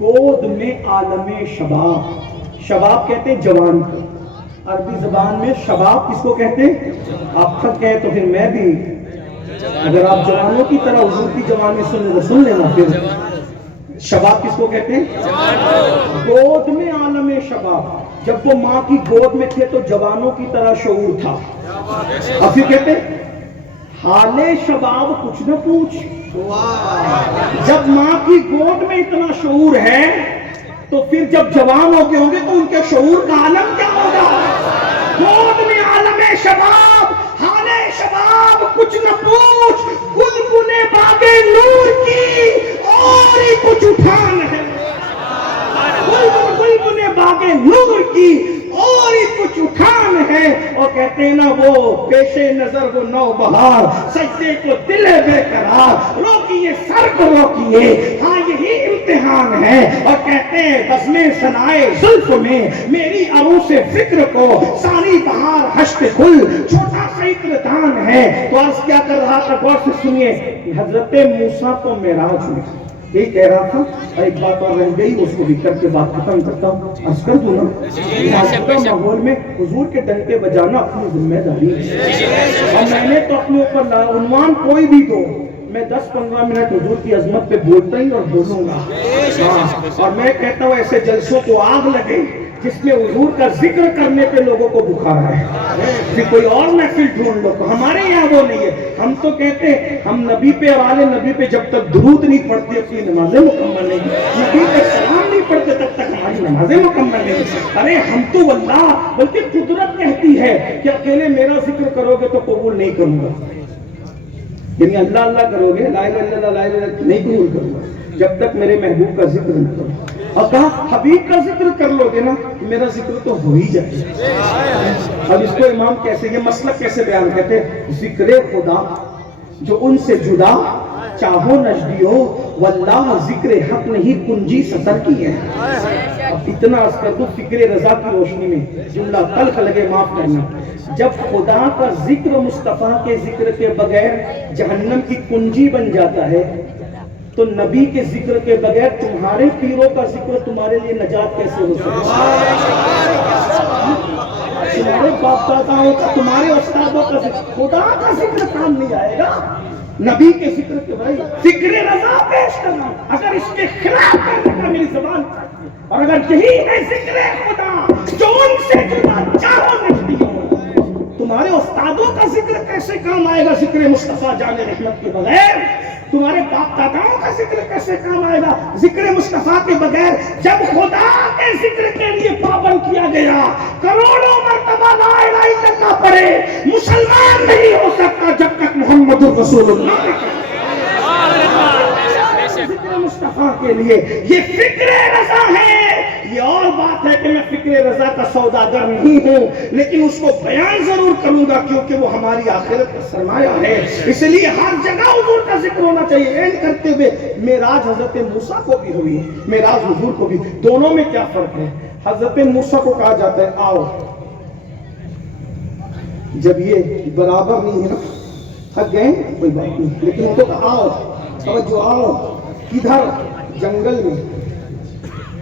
گود میں عالم شباب. شباب کہتے ہیں جوان کو. عربی زبان میں شباب کس کو کہتے ہیں؟ آپ تھک گئے تو پھر میں بھی، اگر آپ جوانوں کی طرح حضور کی جوانی سن لینا. پھر شباب کس کو کہتے ہیں؟ گود میں عالم شباب. جب وہ ماں کی گود میں تھے تو جوانوں کی طرح شعور تھا. اب پھر کہتے ہیں حال شباب کچھ نہ پوچھ. جب ماں کی گود میں اتنا شعور ہے تو پھر جب جوان ہو کے ہوں گے تو ان کے شعور کا عالم کیا ہوگا؟ گود میں عالم شباب، حال شباب کچھ نہ پوچھ. گنگنے باغے نور کی اور ہی کچھ اٹھان ہے. گنگنے باغے نور کی اور ہی کچھ اٹھان ہے. اور کہتے ہیں نا وہ پیش نظر وہ نو بہار، سجدے کو دل بے قرار. روکیے سر کو روکیے، ہاں یہی امتحان ہے. اور کہتے ہیں بزم سنائے زلف میں میری عروس فکر کو ساری بہار ہشت کھل چھوٹا سا اقتدان ہے. تو عرض کیا کر رہا تھا، غور سے سنیے. حضرت موسیٰ کو معراج میں یہ کہہ رہا تھا. ایک بات اور رہ گئی، اس کو بھی کر کے بات ختم کرتا ہوں. عرض کر دوں نا، موجودہ ماحول میں حضور کے ڈنکے بجانا اپنی ذمہ داری ہے. اور میں نے تو اپنے اوپر عنوان کوئی بھی دو، میں 10-15 منٹ حضور کی عظمت پہ بولتا ہی اور بولوں گا. اور میں کہتا ہوں ایسے جلسوں کو آگ لگے جس میں حضور کا ذکر کرنے پہ لوگوں کو بخار ہے. پھر کوئی اور محفل ڈھونڈ لو. تو ہمارے یہاں وہ نہیں ہے. ہم تو کہتے ہیں ہم نبی پہ اور آل نبی پہ جب تک درود نہیں پڑھتے اپنی نمازیں مکمل نہیں. نبی پہ سلام نہیں پڑھتے تب تک ہماری نمازیں مکمل نہیں. ارے ہم تو واللہ، بلکہ قدرت کہتی ہے کہ اکیلے میرا ذکر کرو گے تو قبول نہیں کروں گا. یعنی اللہ اللہ کرو گے، لا الہ الا اللہ لا الہ الا اللہ نہیں قبول کروں گا جب تک میرے محبوب کا ذکر نہ کرو. اور کہا حبیب کا ذکر کر لو گے نا میرا ذکر تو ہو ہی جائے. اب اس کو امام کیسے، یہ مسلک کیسے بیان کرتے ہیں؟ ذکر خدا جو ان سے جدا چاہو نجدیو واللہ ذکر حق نہیں کنجی سطر کی ہے. اب اتنا عرض کر دو فکر رضا کی روشنی میں، جملہ تلخ لگے معاف کرنا. جب خدا کا ذکر مصطفیٰ کے ذکر کے بغیر جہنم کی کنجی بن جاتا ہے تو نبی کے ذکر کے بغیر تمہارے پیروں کا ذکر تمہارے لیے نجات کیسے ہو سکتا ہے؟ تمہارے باپ داداؤں کا، تمہارے استادوں کا ذکر، خدا کا ذکر کام نہیں آئے گا. نبی کے ذکر کے بھائی ذکر رضا پیش کرنا، اگر اس کے خلاف کرنے کا میری زبان چاہتی ہے. اور اگر یہی ہے ذکر خدا جو ان سے جدا چاہو نجدی ہو، تمہارے استادوں کا ذکر کیسے کام آئے گا ذکر مصطفیٰ جان رحمت کے بغیر؟ تمہارے باپ داداؤں کا ذکر کیسے کام آئے گا ذکر مصطفیٰ کے بغیر؟ جب خدا کے ذکر کے لیے پابند کیا گیا، کروڑوں مرتبہ لا الہ الا اللہ پڑھے، مسلمان نہیں ہو سکتا جب تک محمد رسول اللہ ذکر مصطفیٰ کے لیے. یہ فکر رضا ہے. یہ اور بات ہے کہ میں فکر رضا کا سوداگر نہیں ہوں، لیکن اس کو بیان ضرور کروں گا کیونکہ وہ ہماری آخرت کا سرمایہ ہے. اس لیے ہر جگہ حضور کا ذکر ہونا چاہیے. اینڈ کرتے ہوئے معراج حضرت موسیٰ کو بھی ہوئی، معراج حضور کو بھی. دونوں میں کیا فرق ہے؟ حضرت موسیٰ کو کہا جاتا ہے آؤ. جب یہ برابر نہیں ہے نا، تھک گئے کوئی بات نہیں، لیکن ان کو کہا آؤ، توجہ آؤ. کدھر؟ جنگل میں.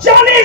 40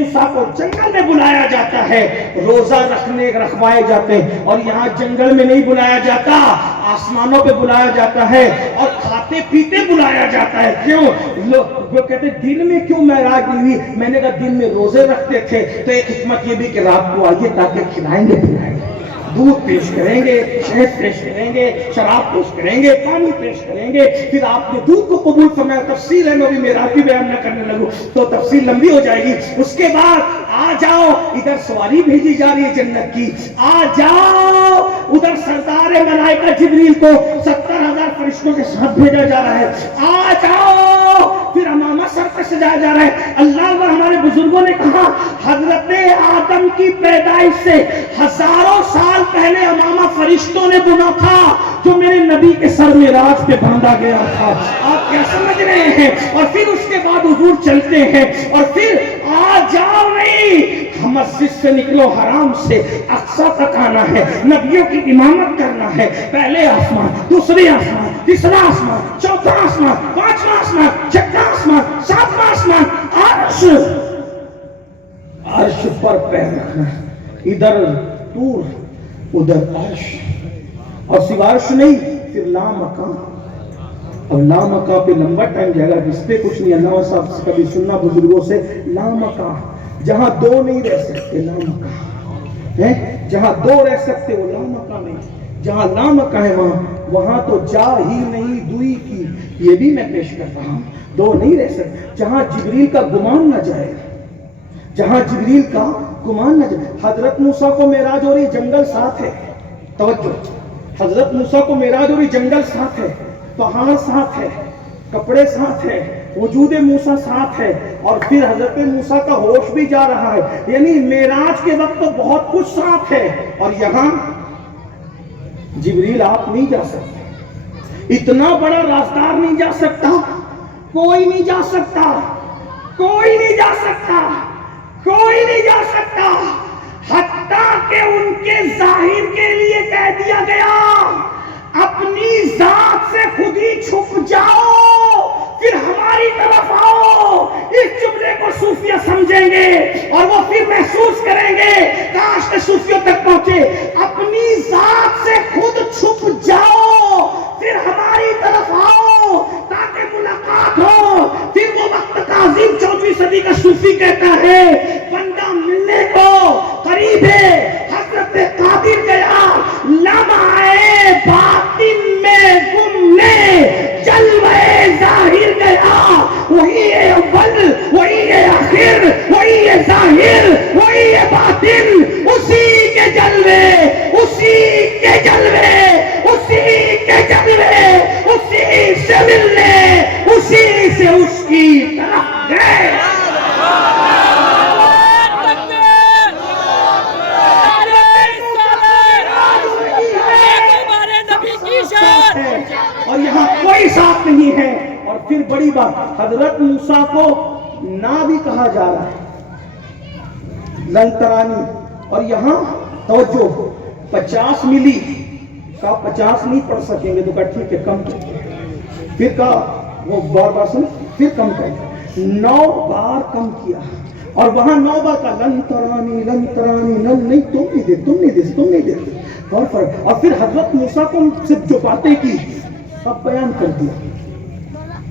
موسیٰ کو جنگل میں بلایا جاتا ہے، روزہ رکھوائے جاتے ہیں، اور یہاں جنگل میں نہیں بلایا جاتا، آسمانوں پہ بلایا جاتا ہے اور کھاتے پیتے بلایا جاتا ہے۔ کیوں؟ وہ کہتے ہیں دن میں کیوں معراج نہیں ہوئی؟ میں نے کہا دن میں روزے رکھتے تھے، تو ایک حکمت یہ بھی کہ رات کو آئیے تاکہ کھلائیں گے پلائیں گے، دودھ پیش کریں گے، شہد پیش کریں گے، شراب پیش کریں گے، پانی پیش کریں گے، پھر آپ نے دودھ کو قبول فرمایا۔ تفصیل ہے، میں ابھی معراجی بیان نہ کرنے لگوں تو تفصیل لمبی ہو جائے گی۔ اس کے بعد آ جاؤ، ادھر سواری بھیجی جا رہی ہے جنت کی، آ جاؤ ادھر سردار ملائکہ جبریل کو 70,000 فرشتوں کے ساتھ بھیجا جا رہا ہے، آ جاؤ، پھر امامہ سر پہ سجایا جا رہا ہے۔ اللہ اور ہمارے بزرگوں نے کہا حضرت آدم کی پیدائش سے ہزاروں سال پہلے امامہ فرشتوں نے بنا تھا جو میرے نبی کے سر معراج پہ باندھا گیا تھا۔ آپ کیا سمجھ رہے ہیں؟ اور پھر اس کے بعد حضور چلتے ہیں، اور پھر آ جاؤ نہیں، مسجد سے نکلو، حرام سے اقصی تک آنا ہے، نبیوں کی امامت کرنا ہے، پہلے آسمان، دوسرے آسمان، تیسرا آسمان، چوتھا آسمان، پانچواں آسمان، چھٹا آسمان، ساتواں آسمان، عرش پر پیر رکھنا، ادھر طور ادھر عرش، اور سوا عرش نہیں پھر لامکان۔ اب لامکان پہ لمبا ٹائم جائے گا، جس پہ کچھ نہیں، اللہ صاحب سے کبھی سننا بزرگوں سے، لامکان جہاں دو نہیں رہ سکتے، لامکان ہے، جہاں دو رہ سکتے وہ لامکان نہیں، جہاں لامکان ہے وہاں تو جا ہی نہیں دوئی کی، یہ بھی میں پیش کر رہا ہوں، دو نہیں رہ سکتے، جہاں جبریل کا گمان نہ جائے، جہاں جبریل کا گمان نہ جائے۔ حضرت موسیٰ کو معراج ہو رہی، جنگل ساتھ ہے، توجہ، حضرت موسیٰ کو معراج ہو رہی، جنگل ساتھ ہے، پہاڑ ساتھ ہے، کپڑے ساتھ ہے، وجود موسیٰ ساتھ ہے، اور پھر حضرت موسیٰ کا ہوش بھی جا رہا ہے، یعنی معراج کے وقت تو بہت کچھ ساتھ ہے، اور یہاں جبریل آپ نہیں جا سکتے، اتنا بڑا رازدار نہیں جا سکتا، کوئی نہیں جا سکتا، کوئی نہیں جا سکتا، کوئی نہیں جا سکتا، حتیٰ کہ ان کے ظاہر کے لیے کہہ دیا گیا اپنی ذات سے خود ہی چھپ جاؤ پھر ہماری طرف آؤ۔ اس جملے کو صوفیہ سمجھیں گے اور وہ پھر محسوس کریں گے، کاش کہ صوفیوں تک پہنچے، اپنی ذات سے خود چھپ جاؤ پھر ہماری طرف آؤ تاکہ ملاقات ہو۔ پھر وہ وقت کاظم 14ویں صدی کا صوفی کہتا ہے بندہ ملنے کو قریب ہے، حضرت قادر گیا لمحہ باطن میں گمنے، جلوے ظاہر گیا، وہی ہے اول، وہی ہے آخر، وہی ہے ظاہر، وہی ہے باطن، اسی کے جلوے، اسی کے جلوے، اسی کے جلوے، اسی سے ملنے، اسی سے اس کی طرف گئے۔ اور یہاں کوئی ساتھ نہیں ہے۔ اور پھر بڑی بات، حضرت موسیٰ کو نہ بھی کہا جا رہا ہے، لن ترانی، اور یہاں توجہ 50 ملی کا 50 نہیں پڑھ سکیں گے، تو کہا ٹھیک ہے کم کر، پھر کہا وہ بار بار سن، پھر کم کر، 9 بار کم کیا، اور وہاں 9 بار کا لن ترانی، لن ترانی، لن نہیں، تم نہیں دے، تم نہیں دے، تم نہیں دے، اور پھر حضرت موسیٰ کو سے جو باتیں کی سب بیان کر دیا،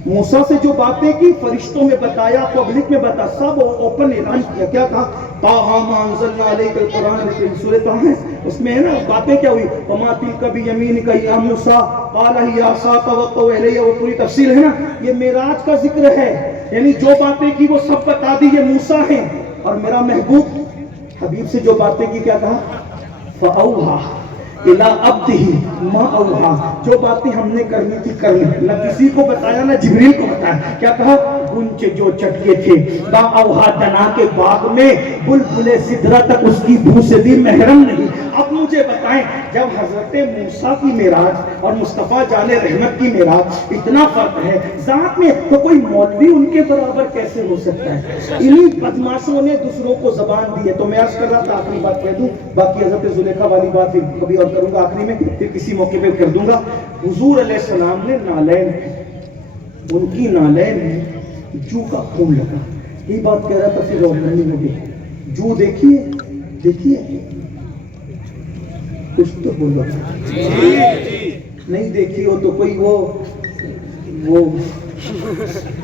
موسیٰ سے جو باتیں کی فرشتوں میں بتایا، پبلک میں بتا، سب اوپن اعلان کیا، کیا کہا طٰہٰ مَا أَنزَلْنَا عَلَيْكَ الْقُرْآنَ، سورۃ طٰہٰ ہے، اس میں ہے نا باتیں کیا ہوئی، وَمَا تِلْكَ بِيَمِينِكَ يَا مُوسَىٰ قَالَ هِيَ عَصَايَ أَتَوَكَّأُ عَلَيْهَا، وہ پوری تفصیل ہے نا، یہ معراج کا ذکر ہے، یعنی جو باتیں کی وہ سب بتا دی، یہ موسیٰ ہیں، اور میرا محبوب حبیب سے جو باتیں کی کیا کہا فَأَوْحَىٰ إِلَىٰ عَبْدِهِ مَا أَوْحَىٰ، جو باتیں ہم نے کرنی تھی کرنی، نہ کسی کو بتایا نہ جبریل کو بتایا، کیا کہا گنچے جو چٹکے تھے با اوہا دنا کے باغ میں بلبلے سدرہ تک اس کی بو سے بھی محرم نہیں۔ اب مجھے بتائیں جب حضرت موسیٰ کی معراج اور مصطفیٰ جان رحمت کی معراج اتنا فرق ہے ذات میں، تو کوئی مولوی ان کے برابر کیسے ہو سکتا ہے؟ انہی بدماشوں نے دوسروں کو زبان دی ہے۔ تو میں عرض کر رہا تھا آخری بات کہہ دوں، باقی حضرت زلیخا والی بات کبھی اور کروں گا آخری میں، پھر کسی موقع پہ کر دوں گا۔ حضور علیہ السلام نے نالین، ان کی نالین میں جو کا خون لگا، یہی بات کہہ رہا تھا پھر روحانی لگے جو دیکھیے کچھ تو بولو نہیں دیکھی ہو تو کوئی وہ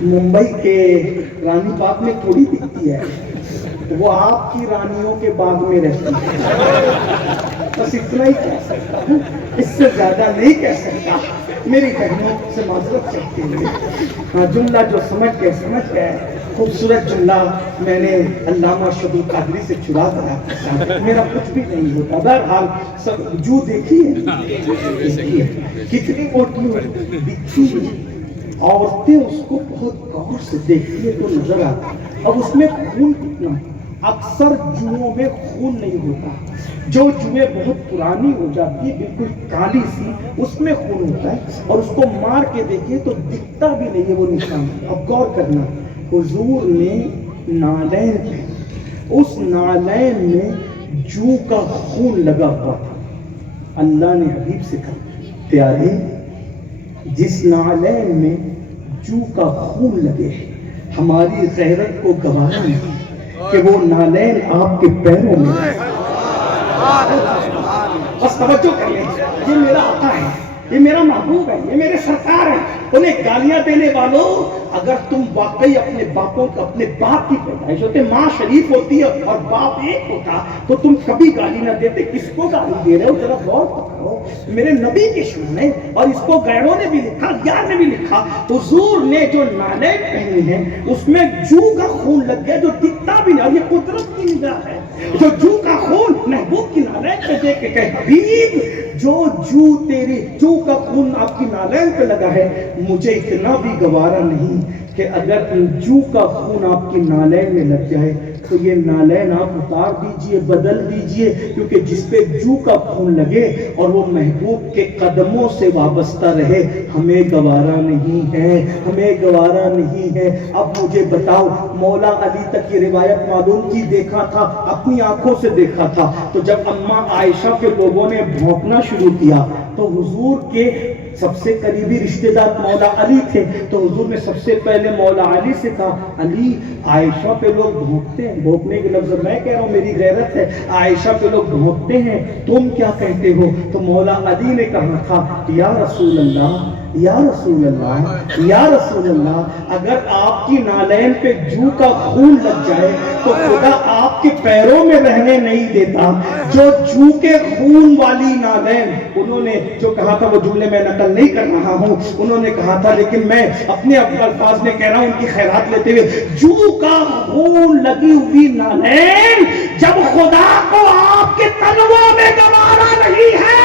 ممبئی کے رانی باغ میں تھوڑی دکھتی ہے، وہ آپ کی رانیوں کے باغ میں رہتی ہے، بس اتنا ہی کہہ سکتا ہوں، اس سے زیادہ نہیں کہہ سکتا، میری بہنوں سے معذرت چاہتے ہیں۔ جملہ جو سمجھ گئے خوبصورت جملہ میں نے علامہ شبیر قادری سے چرا دیا، میرا کچھ بھی نہیں ہوتا۔ بہرحال سب جو دیکھیے کتنی موٹی دکھتی ہے، عورتیں اس کو بہت غور سے دیکھتی ہے تو نظر آتا ہے۔ اب اس میں خون کتنا، اکثر جوؤں میں خون نہیں ہوتا، جو جوئیں بہت پرانی ہو جاتی ہے بالکل کالی سی، اس میں خون ہوتا ہے، اور اس کو مار کے دیکھیے تو دکھتا بھی نہیں ہے وہ نشان۔ اب غور کرنا، حضور نے نالین پہنے، اس نالین میں جو کا خون لگا ہوا تھا۔ اللہ نے حبیب سے کہا پیارے جس نالین میں جو کا خون لگے ہماری غیرت کو گوارا نہیں کہ وہ نالین آپ کے پیروں میں۔ بس توجہ کر لیں، یہ میرا آقا ہے، یہ میرا محبوب ہے، یہ میرے سرکار ہیں۔ انہیں گالیاں دینے والوں، اگر تم واقعی اپنے باپ کی پیدائش ہوتے، ماں شریف ہوتی ہے اور باپ ایک ہوتا تو تم کبھی گالی نہ دیتے۔ کس کو گالی دے رہے ہو ذرا غور کرو، میرے نبی کی شان ہے، اور اس کو غیروں نے بھی لکھا، یار نے بھی لکھا، حضور نے جو نالین پہنی ہیں اس میں جو کا خون لگ گیا جو دکھتا بھی نہیں، اور یہ قدرت کی نگاہ ہے، جو کا خون محبوب کی نالین پہ دیکھ کے کہ حبیب جو کا خون آپ کی نالین پہ لگا ہے، مجھے اتنا بھی گوارا نہیں کہ اگر جو کا خون آپ کی نالین میں لگ جائے تو یہ نالین آپ اتار دیجئے، بدل دیجئے، کیونکہ جس پہ جو کا خون لگے اور وہ محبوب کے قدموں سے وابستہ رہے، ہمیں گوارا نہیں ہے، ہمیں گوارا نہیں ہے۔ اب مجھے بتاؤ، مولا علی تک یہ روایت معلوم کی، دیکھا تھا، اپنی آنکھوں سے دیکھا تھا، تو جب اماں عائشہ کے لوگوں نے بھونکنا شروع کیا تو حضور کے سب سے قریبی رشتہ دار مولا علی تھے، تو حضور نے سب سے پہلے مولا علی سے کہا علی عائشہ پہ لوگ بھونکتے ہیں، بھونکنے کے لفظ میں کہہ رہا ہوں، میری غیرت ہے، عائشہ پہ لوگ بھونکتے ہیں، تم کیا کہتے ہو؟ تو مولا علی نے کہا تھا یا رسول اللہ، یا رسول اللہ، یا رسول اللہ، اگر آپ کی نالین پہ جو کا خون لگ جائے تو خدا آپ کے پیروں میں رہنے نہیں دیتا۔ جو کے خون والی نالین، انہوں نے جو کہا تھا وہ جملے میں نقل نہیں کر رہا ہوں، انہوں نے کہا تھا لیکن میں اپنے الفاظ میں کہہ رہا ہوں ان کی خیرات لیتے ہوئے، جو کا خون لگی ہوئی نالین جب خدا کو آپ کے تنوع میں گوارا نہیں ہے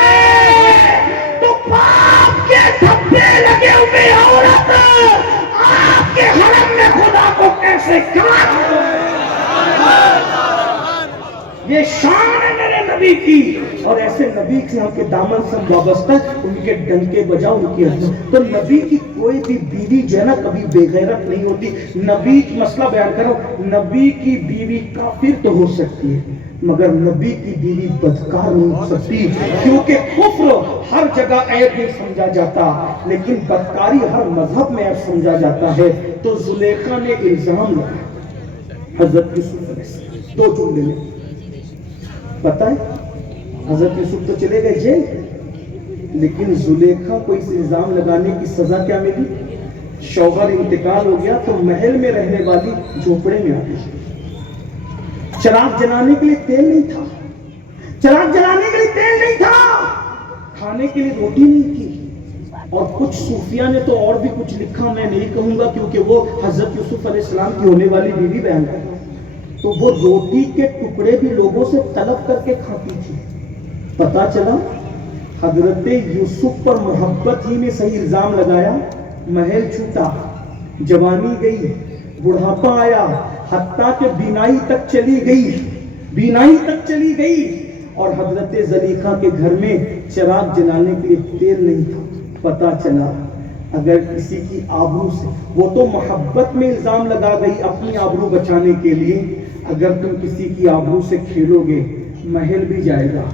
تو باپ کے دھبے لگے ہوئے عورت آپ کے حرم میں خدا کو کیسے گوارا؟ یہ شان ہے میرے نبی کی، اور ایسے نبی سے ہم کے دامن سے وابستہ، ان کے ڈنکے بجاؤ، ان کی عظمت۔ تو نبی کی کوئی بھی بیوی جو ہے نا کبھی بے غیرت نہیں ہوتی۔ نبی کی مسئلہ بیان کرو، نبی کی بیوی کافر تو ہو سکتی ہے مگر نبی کی بیوی بدکار نہیں ہو سکتی، کیونکہ کفر ہر جگہ عیب نہیں سمجھا جاتا لیکن بدکاری ہر مذہب میں عیب سمجھا جاتا ہے۔ تو زلیخا نے الزام لگایا حضرت یوسف علیہ السلام، دو جملے میں پتہ ہے حضرت یوسف تو چلے گئے جیل، لیکن زلیخا کو اس الزام لگانے کی سزا کیا ملی؟ شوہر انتقال ہو گیا تو محل میں رہنے والی جھوپڑے میں آ گئی۔ چراغ جلانے کے لیے تیل نہیں تھا، چراغ جلانے کے لیے تیل نہیں تھا، کھانے کے لیے روٹی نہیں تھی، اور کچھ صوفیہ نے تو اور بھی کچھ لکھا، میں نہیں کہوں گا کیونکہ وہ حضرت یوسف علیہ السلام کی ہونے والی بیوی بیان کرتا، تو وہ روٹی کے ٹکڑے بھی لوگوں سے طلب کر کے کھاتی تھی۔ پتا چلا حضرت یوسف پر محبت ہی میں صحیح الزام لگایا، محل چھوٹا، جوانی گئی، بڑھاپا آیا، حتیٰ کہ بینائی تک چلی گئی، اور حضرت زلیخا کے گھر میں چراغ جلانے کے لیے تیل نہیں تھا۔ پتا چلا اگر کسی کی آبرو سے، وہ تو محبت میں الزام لگا گئی اپنی آبرو بچانے کے لیے، اگر تم کسی کی آبرو سے کھیلو گے محل بھی جائے گا،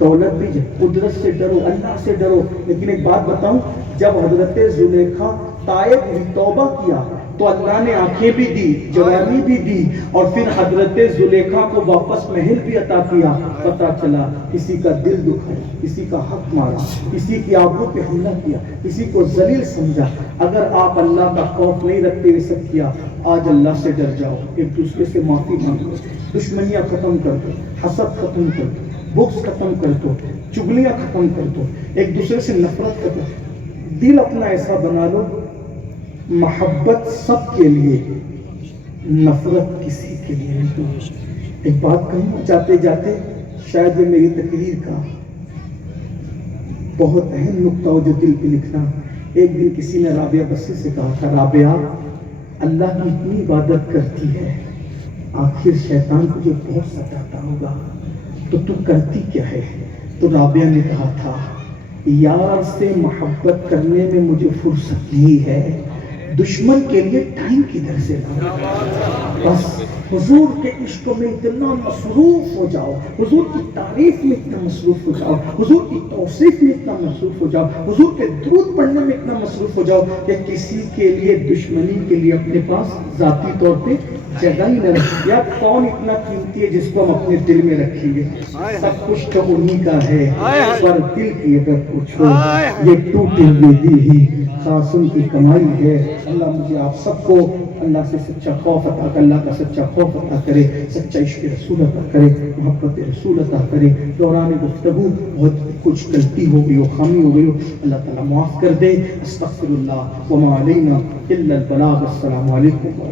دولت بھی جائے، قدرت سے ڈرو، اللہ سے ڈرو۔ لیکن ایک بات بتاؤں، جب حضرت زلیخا تائب ہوئی، توبہ کیا، تو اللہ نے آنکھیں بھی دی، جوانی بھی دی، اور پھر حضرت زلیخا کو واپس محل بھی عطا کیا۔ پتہ چلا کسی کا دل دکھایا، کسی کا حق مارا، کسی کی آبرو پہ حملہ کیا، کسی کو ذلیل سمجھا۔ اگر آپ اللہ کا خوف نہیں رکھتے یہ سب کیا، آج اللہ سے ڈر جاؤ، ایک دوسرے سے معافی مانگو، دشمنیاں ختم کر دو، حسد ختم کر دو، بغض ختم کر دو، چغلیاں ختم کر دو، ایک دوسرے سے نفرت کر دو، دل اپنا ایسا بنا لو محبت سب کے لیے، نفرت کسی کے لیے نہیں۔ ایک بات کہوں جاتے جاتے، شاید یہ میری تقریر کا بہت اہم نقطہ ہو جو دل پہ لکھنا۔ ایک دن کسی نے رابعہ بصری سے کہا تھا، رابعہ اللہ کی اتنی عبادت کرتی ہے، آخر شیطان تجھے بہت ستاتا ہوگا، تو تو کرتی کیا ہے؟ تو رابعہ نے کہا تھا، یار سے محبت کرنے میں مجھے فرصت نہیں ہے، دشمن کے لیے ٹائم کدھر سے لاؤں؟ بس حضور کے عشق میں اتنا مصروف ہو جاؤ، حضور کی تعریف میں اتنا مصروف ہو جاؤ، حضور کی توصیف میں اتنا مصروف ہو جاؤ، حضور کے درود پڑھنے میں اتنا مصروف ہو جاؤ کہ کسی کے لیے دشمنی کے لیے اپنے پاس ذاتی طور پہ جگہ ہی نہ رکھ۔ یا کون اتنا قیمتی ہے جس کو ہم اپنے دل میں رکھیں گے؟ سب کچھ تو انہی کا ہے، پر دل کی اگر پوچھو یہ ٹوٹے ہوئے دل ہی خاص ان کی کمائی ہے۔ اللہ مجھے آپ سب کو اللہ سے سچا خوف عطا کر، اللہ کا سچا خوف عطا کرے، سچا عشق رسول عطا کرے، محبت رسول عطا کرے۔ دوران گفتگو بہت کچھ غلطی ہو گئی ہو، خامی ہو گئی ہو، اللہ تعالیٰ معاف کر دے۔ استغفر اللہ وما علینا الا البلاغ۔ السلام علیکم۔